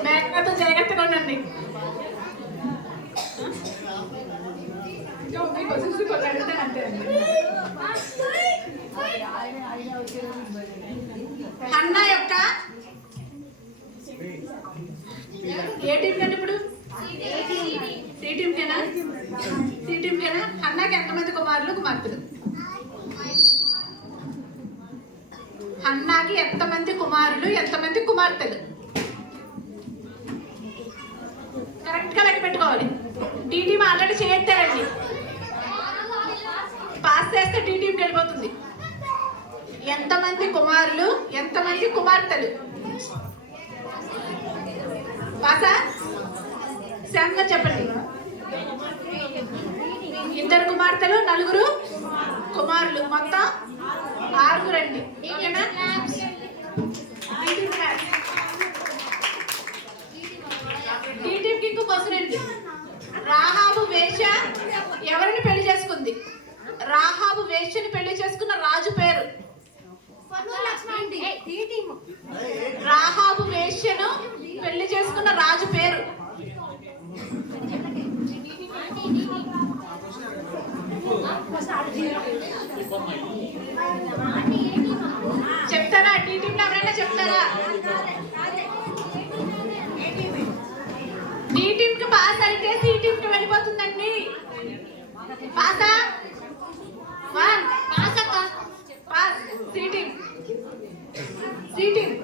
మేకతో జాగ్రత్తగా ఉండండి. హన్నా యొక్క ఏ టీం కండి ఇప్పుడు? సి టీంకేనా? హన్నాకి ఎంతమంది కుమారులు కుమార్తెలు? హన్నాకి ఎంతమంది కుమారులు ఎంతమంది కుమార్తెలు? కరెక్ట్ గా లెక్క పెట్టుకోవాలి. టీ టీం ఆల్రెడీ చేయొచ్చారండి. పాస్ చేస్తే టీ టీంకి వెళ్ళిపోతుంది. ఎంతమంది కుమారులు ఎంతమంది కుమార్తెలు? పాసా? శాంగా చెప్పండి. 2 కుమార్తెలు 4 కుమారులు, మొత్తం 6 రండి. ఓకేనా? టీ టీంకి ఇంకో క్వశ్చన్ అండి. రాహాబు వేశ్య ఎవరిని పెళ్లి చేసుకుంది? రాహాబు వేశ్యని పెళ్లి చేసుకున్న రాజు పేరు? రాహాబు వేశ్యను పెళ్లి చేసుకున్న రాజు పేరు? చెప్తారా? టీ టీంలో ఎవరైనా చెప్తారా? పాసా వన్ పాస్ అక్క. పాస్ సీటింగ్ సీటింగ్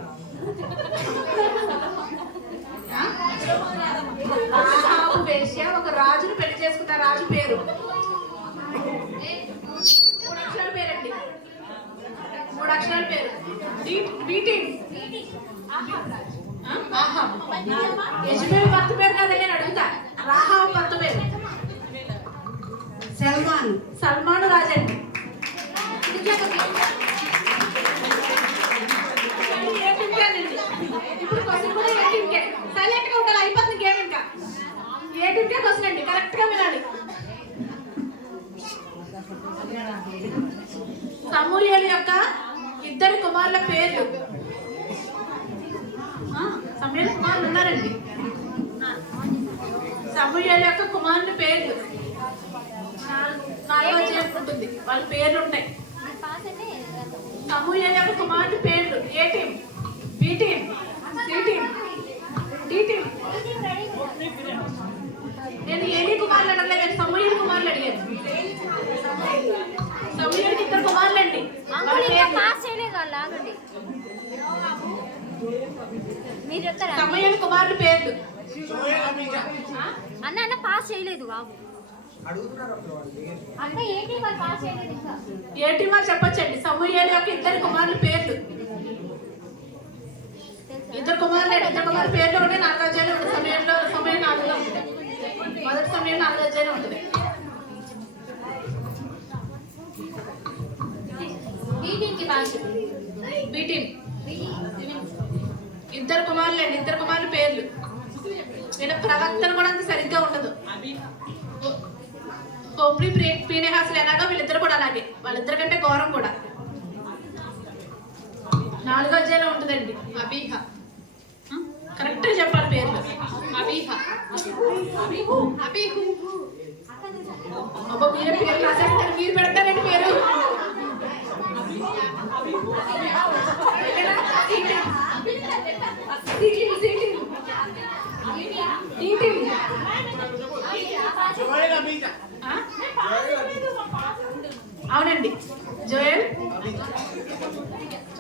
రాహాబు వేశ్య ఒక రాజును పెళ్లి చేసుకున్న రాజు పేరు. 3 అక్షరాల పేరండి. 3 అక్షరాల పేరు. బీటింగ్ యజమాని భర్త పేరు కదండి నేను అడుగుతా. రాహాబు భర్త పేరు సల్మాను రాజండి. ఇప్పుడు క్వశ్చన్ కూడా ఏటీంకే. సైలెంట్ గా ఉండాలి, అయిపోతుంది గేమ్. ఇంకా ఏటీంకే క్వశ్చన్ అండి, కరెక్ట్ గా వినాలి. సమూయేలు యొక్క 2 కుమారుల పేర్లు. సమూయేలు కుమారులు ఉన్నారండి. సమూయేలు యొక్క కుమారుల పేర్లు 4వ అధ్యాయం ఉంటుంది, వాళ్ళ పేర్లు ఉంటాయి. సమూయేలు యొక్క కుమారుల పేర్లు. A team, B team, C team, D team. నేను ఏలీ కుమారులు అడగలేదు, సమూయేలు కుమారులు అడిగాను. సమూయేలుకి 2 కుమారులు అండి. సమూయేలు కుమారుల పేర్లు. అన్న పాస్ చేయలేదు బాబు. అక్క ఏంటి మరి పాస్ చేయలేదు ఇంకా? ఏ టీం వాళ్ళు చెప్పొచ్చండి. సమూయేలు యొక్క 2 కుమారుల పేర్లు. 2 కుమారులు 2 కుమారుల పేర్లు ఉంటే 4వ అధ్యాయంలో ఉంటుంది. సమయం 4లో ఉంటుంది. మొదటి సమయం 4వ అధ్యాయంలో ఉంటుంది. బీటింగ్కి పాస్. బీటీం 2 కుమారులు అండి. 2 కుమారుల పేర్లు. వీళ్ళ ప్రవర్తన కూడా అంత సరిగ్గా ఉండదు. హోప్రీ పీనేహాసులు ఎలాగో వీళ్ళిద్దరు కూడా అలాగే, వాళ్ళిద్దరి కంటే ఘోరం కూడా. 4వ అధ్యాయంలో ఉంటుందండి. అబీహ, కరెక్ట్గా చెప్పాలి పేర్లు. అబీహ, అబీహు. అబ్బా మీరే పేరు రాసేస్తారు, మీరు పెడతారండి పేరు. అవునండి, జోయల్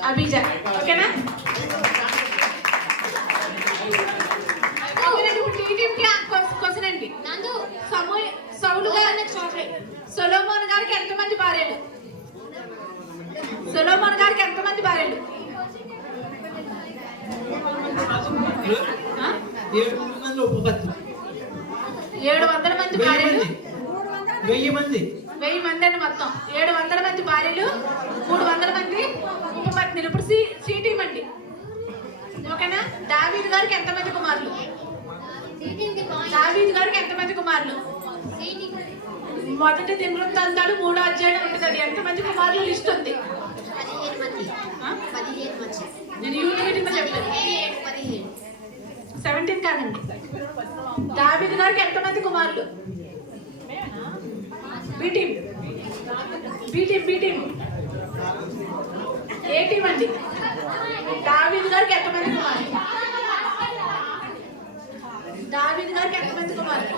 అబీజా. ఓకేనా? క్వశ్చన్ అండి. సొలొమోన్ గారికి ఎంతమంది భార్యలు? సొలొమోన్ గారికి ఎంతమంది భార్యలు? 700 మంది భార్యలు. 1000 మంది. 1000 మంది అండి మొత్తం. 700 మంది భార్యలు, 300 మంది ఉపపత్నులు. ఇప్పుడు సి టీం అండి. ఓకేనా? దావీదు గారికి ఎంతమంది కుమారులు? దావీదు గారికి ఎంతమంది కుమారులు? మొదటి దినవృత్తాంతాలు 3వ అధ్యాయం ఉంటుందండి. ఎంతమంది కుమారులు లిస్ట్ ఉంది. 15 మంది. నేను యూత్ మీటింగ్ లో చెప్పాను. 17 కాదండి. దావీదు గారికి ఎంతమంది కుమారులు? B team, B team, B team. A team అండి? దావీదు గారికి ఎంతమంది కుమారులు? దావీదు గారికి ఎంతమంది కుమారులు?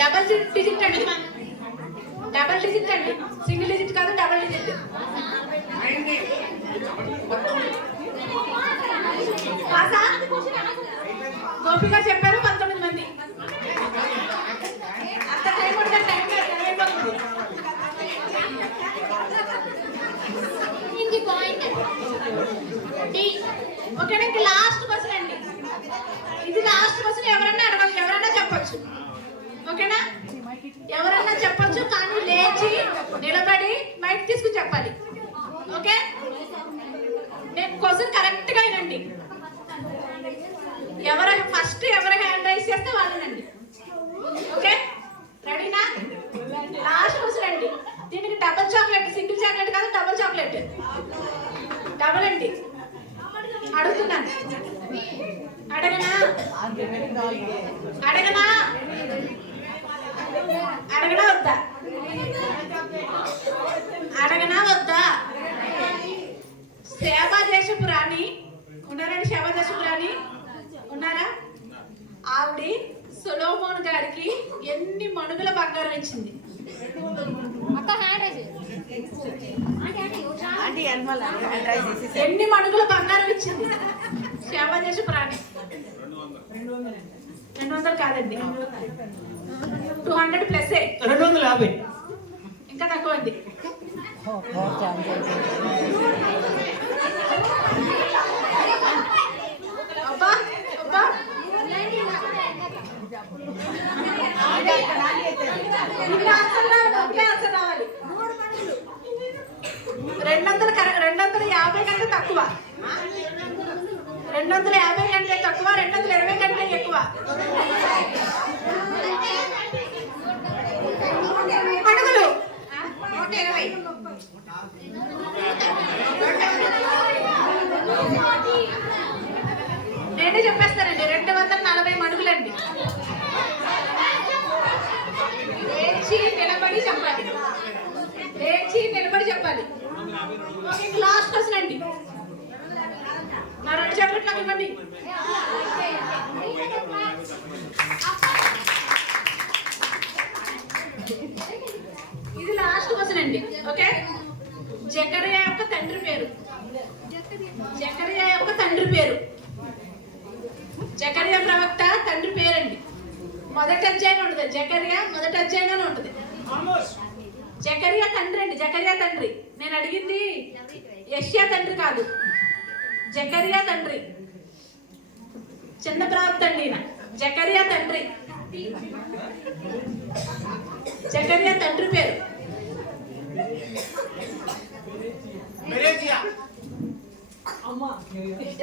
డబల్ డిజిట్ అండి. డబల్ డిజిట్ అండి, సింగిల్ డిజిట్ కాదు, డబల్ డిజిట్. గోపి గారు చెప్పారు 19 మంది. అంత టైం ఉంటుంది, టైం అయిపోతుంది. ఓకేనా? ఇంకా లాస్ట్ క్వశ్చన్ అండి. ఇది లాస్ట్ క్వశ్చన్. ఎవరన్నా అడగచ్చు, ఎవరన్నా చెప్పచ్చు. ఓకేనా? ఎవరన్నా చెప్పచ్చు, కానీ లేచి నిలబడి మైక్ తీసుకుని చెప్పాలి. ఓకే? నేను క్వశ్చన్ కరెక్ట్ గా వినండి. ఫస్ట్ ఎవరు హ్యాండ్ రైజ్ చేస్తే వాళ్ళనండి. ఓకే, రెడీనా? లాస్ట్ క్వశ్చన్ అండి. దీనికి డబుల్ చాక్లెట్, సింగిల్ చాక్లెట్ కాదు, డబుల్ చాక్లెట్. డబుల్ అండి. అడుగుతున్నాను, అడగనా? అడగనా? అడగనా వద్దా? అడగనా వద్దా? సేవా దేశపు రాణి ఉన్నారండి. సేవా దేశపు రాణి బంగారం ఇచ్చింది? ఎన్ని మణుగుల బంగారం ఇచ్చింది సేవ చేసి ప్రాణి? 200 కాదండి, 200 ప్లస్. 250. ఇంకా తక్కువ అండి. और चांस అబ్బా అబ్బా, ఇంకా ఆన్సర్ రావాలి, ఒకే ఆన్సర్ రావాలి. 250 కంటే తక్కువ, 250 కంటే తక్కువ, 220 కంటే ఎక్కువ. అడుగులు 120. నేనే చెప్పేస్తానండి, 240 మడుగులండి. లేచి నిలబడి చెప్పాలి, లేచి నిలబడి చెప్పాలి. లాస్ట్ క్వశ్చన్ అండి, నా 2 చాక్లెట్లు నాకు ఇవ్వండి. ఇది లాస్ట్ క్వశ్చన్ అండి. ఓకే, జకరియా యొక్క తండ్రి పేరు. జకరియా యొక్క తండ్రి పేరు, జకరియా ప్రవక్త తండ్రి పేరండి. మొదటి అధ్యాయం ఉంటుంది, జకరియా మొదటి అధ్యాయంలోనే ఉంటుంది. జకరియా తండ్రి అండి, జకరియా తండ్రి. నేను అడిగింది యెషయా తండ్రి కాదు, జకరియా తండ్రి. చిన్న ప్రవక్త అండి ఈయన, జకరియా తండ్రి. జకరియా తండ్రి పేరు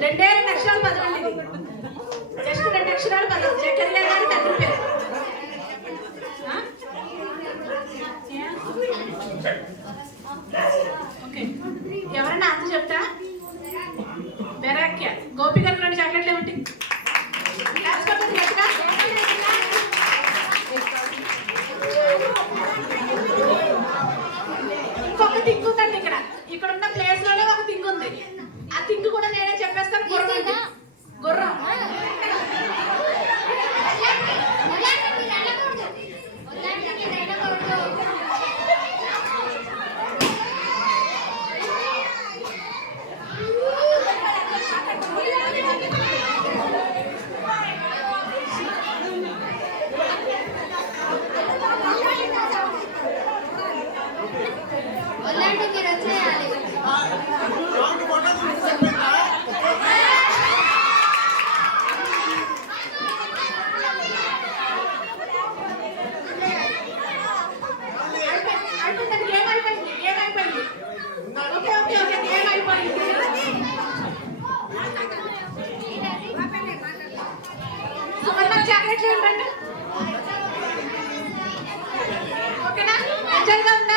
2 అక్షరాలు పదవండి, జస్ట్ 2 అక్షరాలు పదం. జకరియా గారి తండ్రి పేరు. ఓకే, ఎవరైనా ఆన్సర్ చెప్తా? బెరాక్యా. గోపి గారికి 2 చాక్లెట్లు ఏమిటి? ఇంకొక థింగ్ ఉందండి ఇక్కడ ఉన్న ప్లేస్ లోనే ఒక థింగ్ ఉంది. ఆ థింగ్ కూడా నేనే చెప్పేస్తాను. గుర్రం. ఓకేనా? ఎంజాయ్గా ఉందా?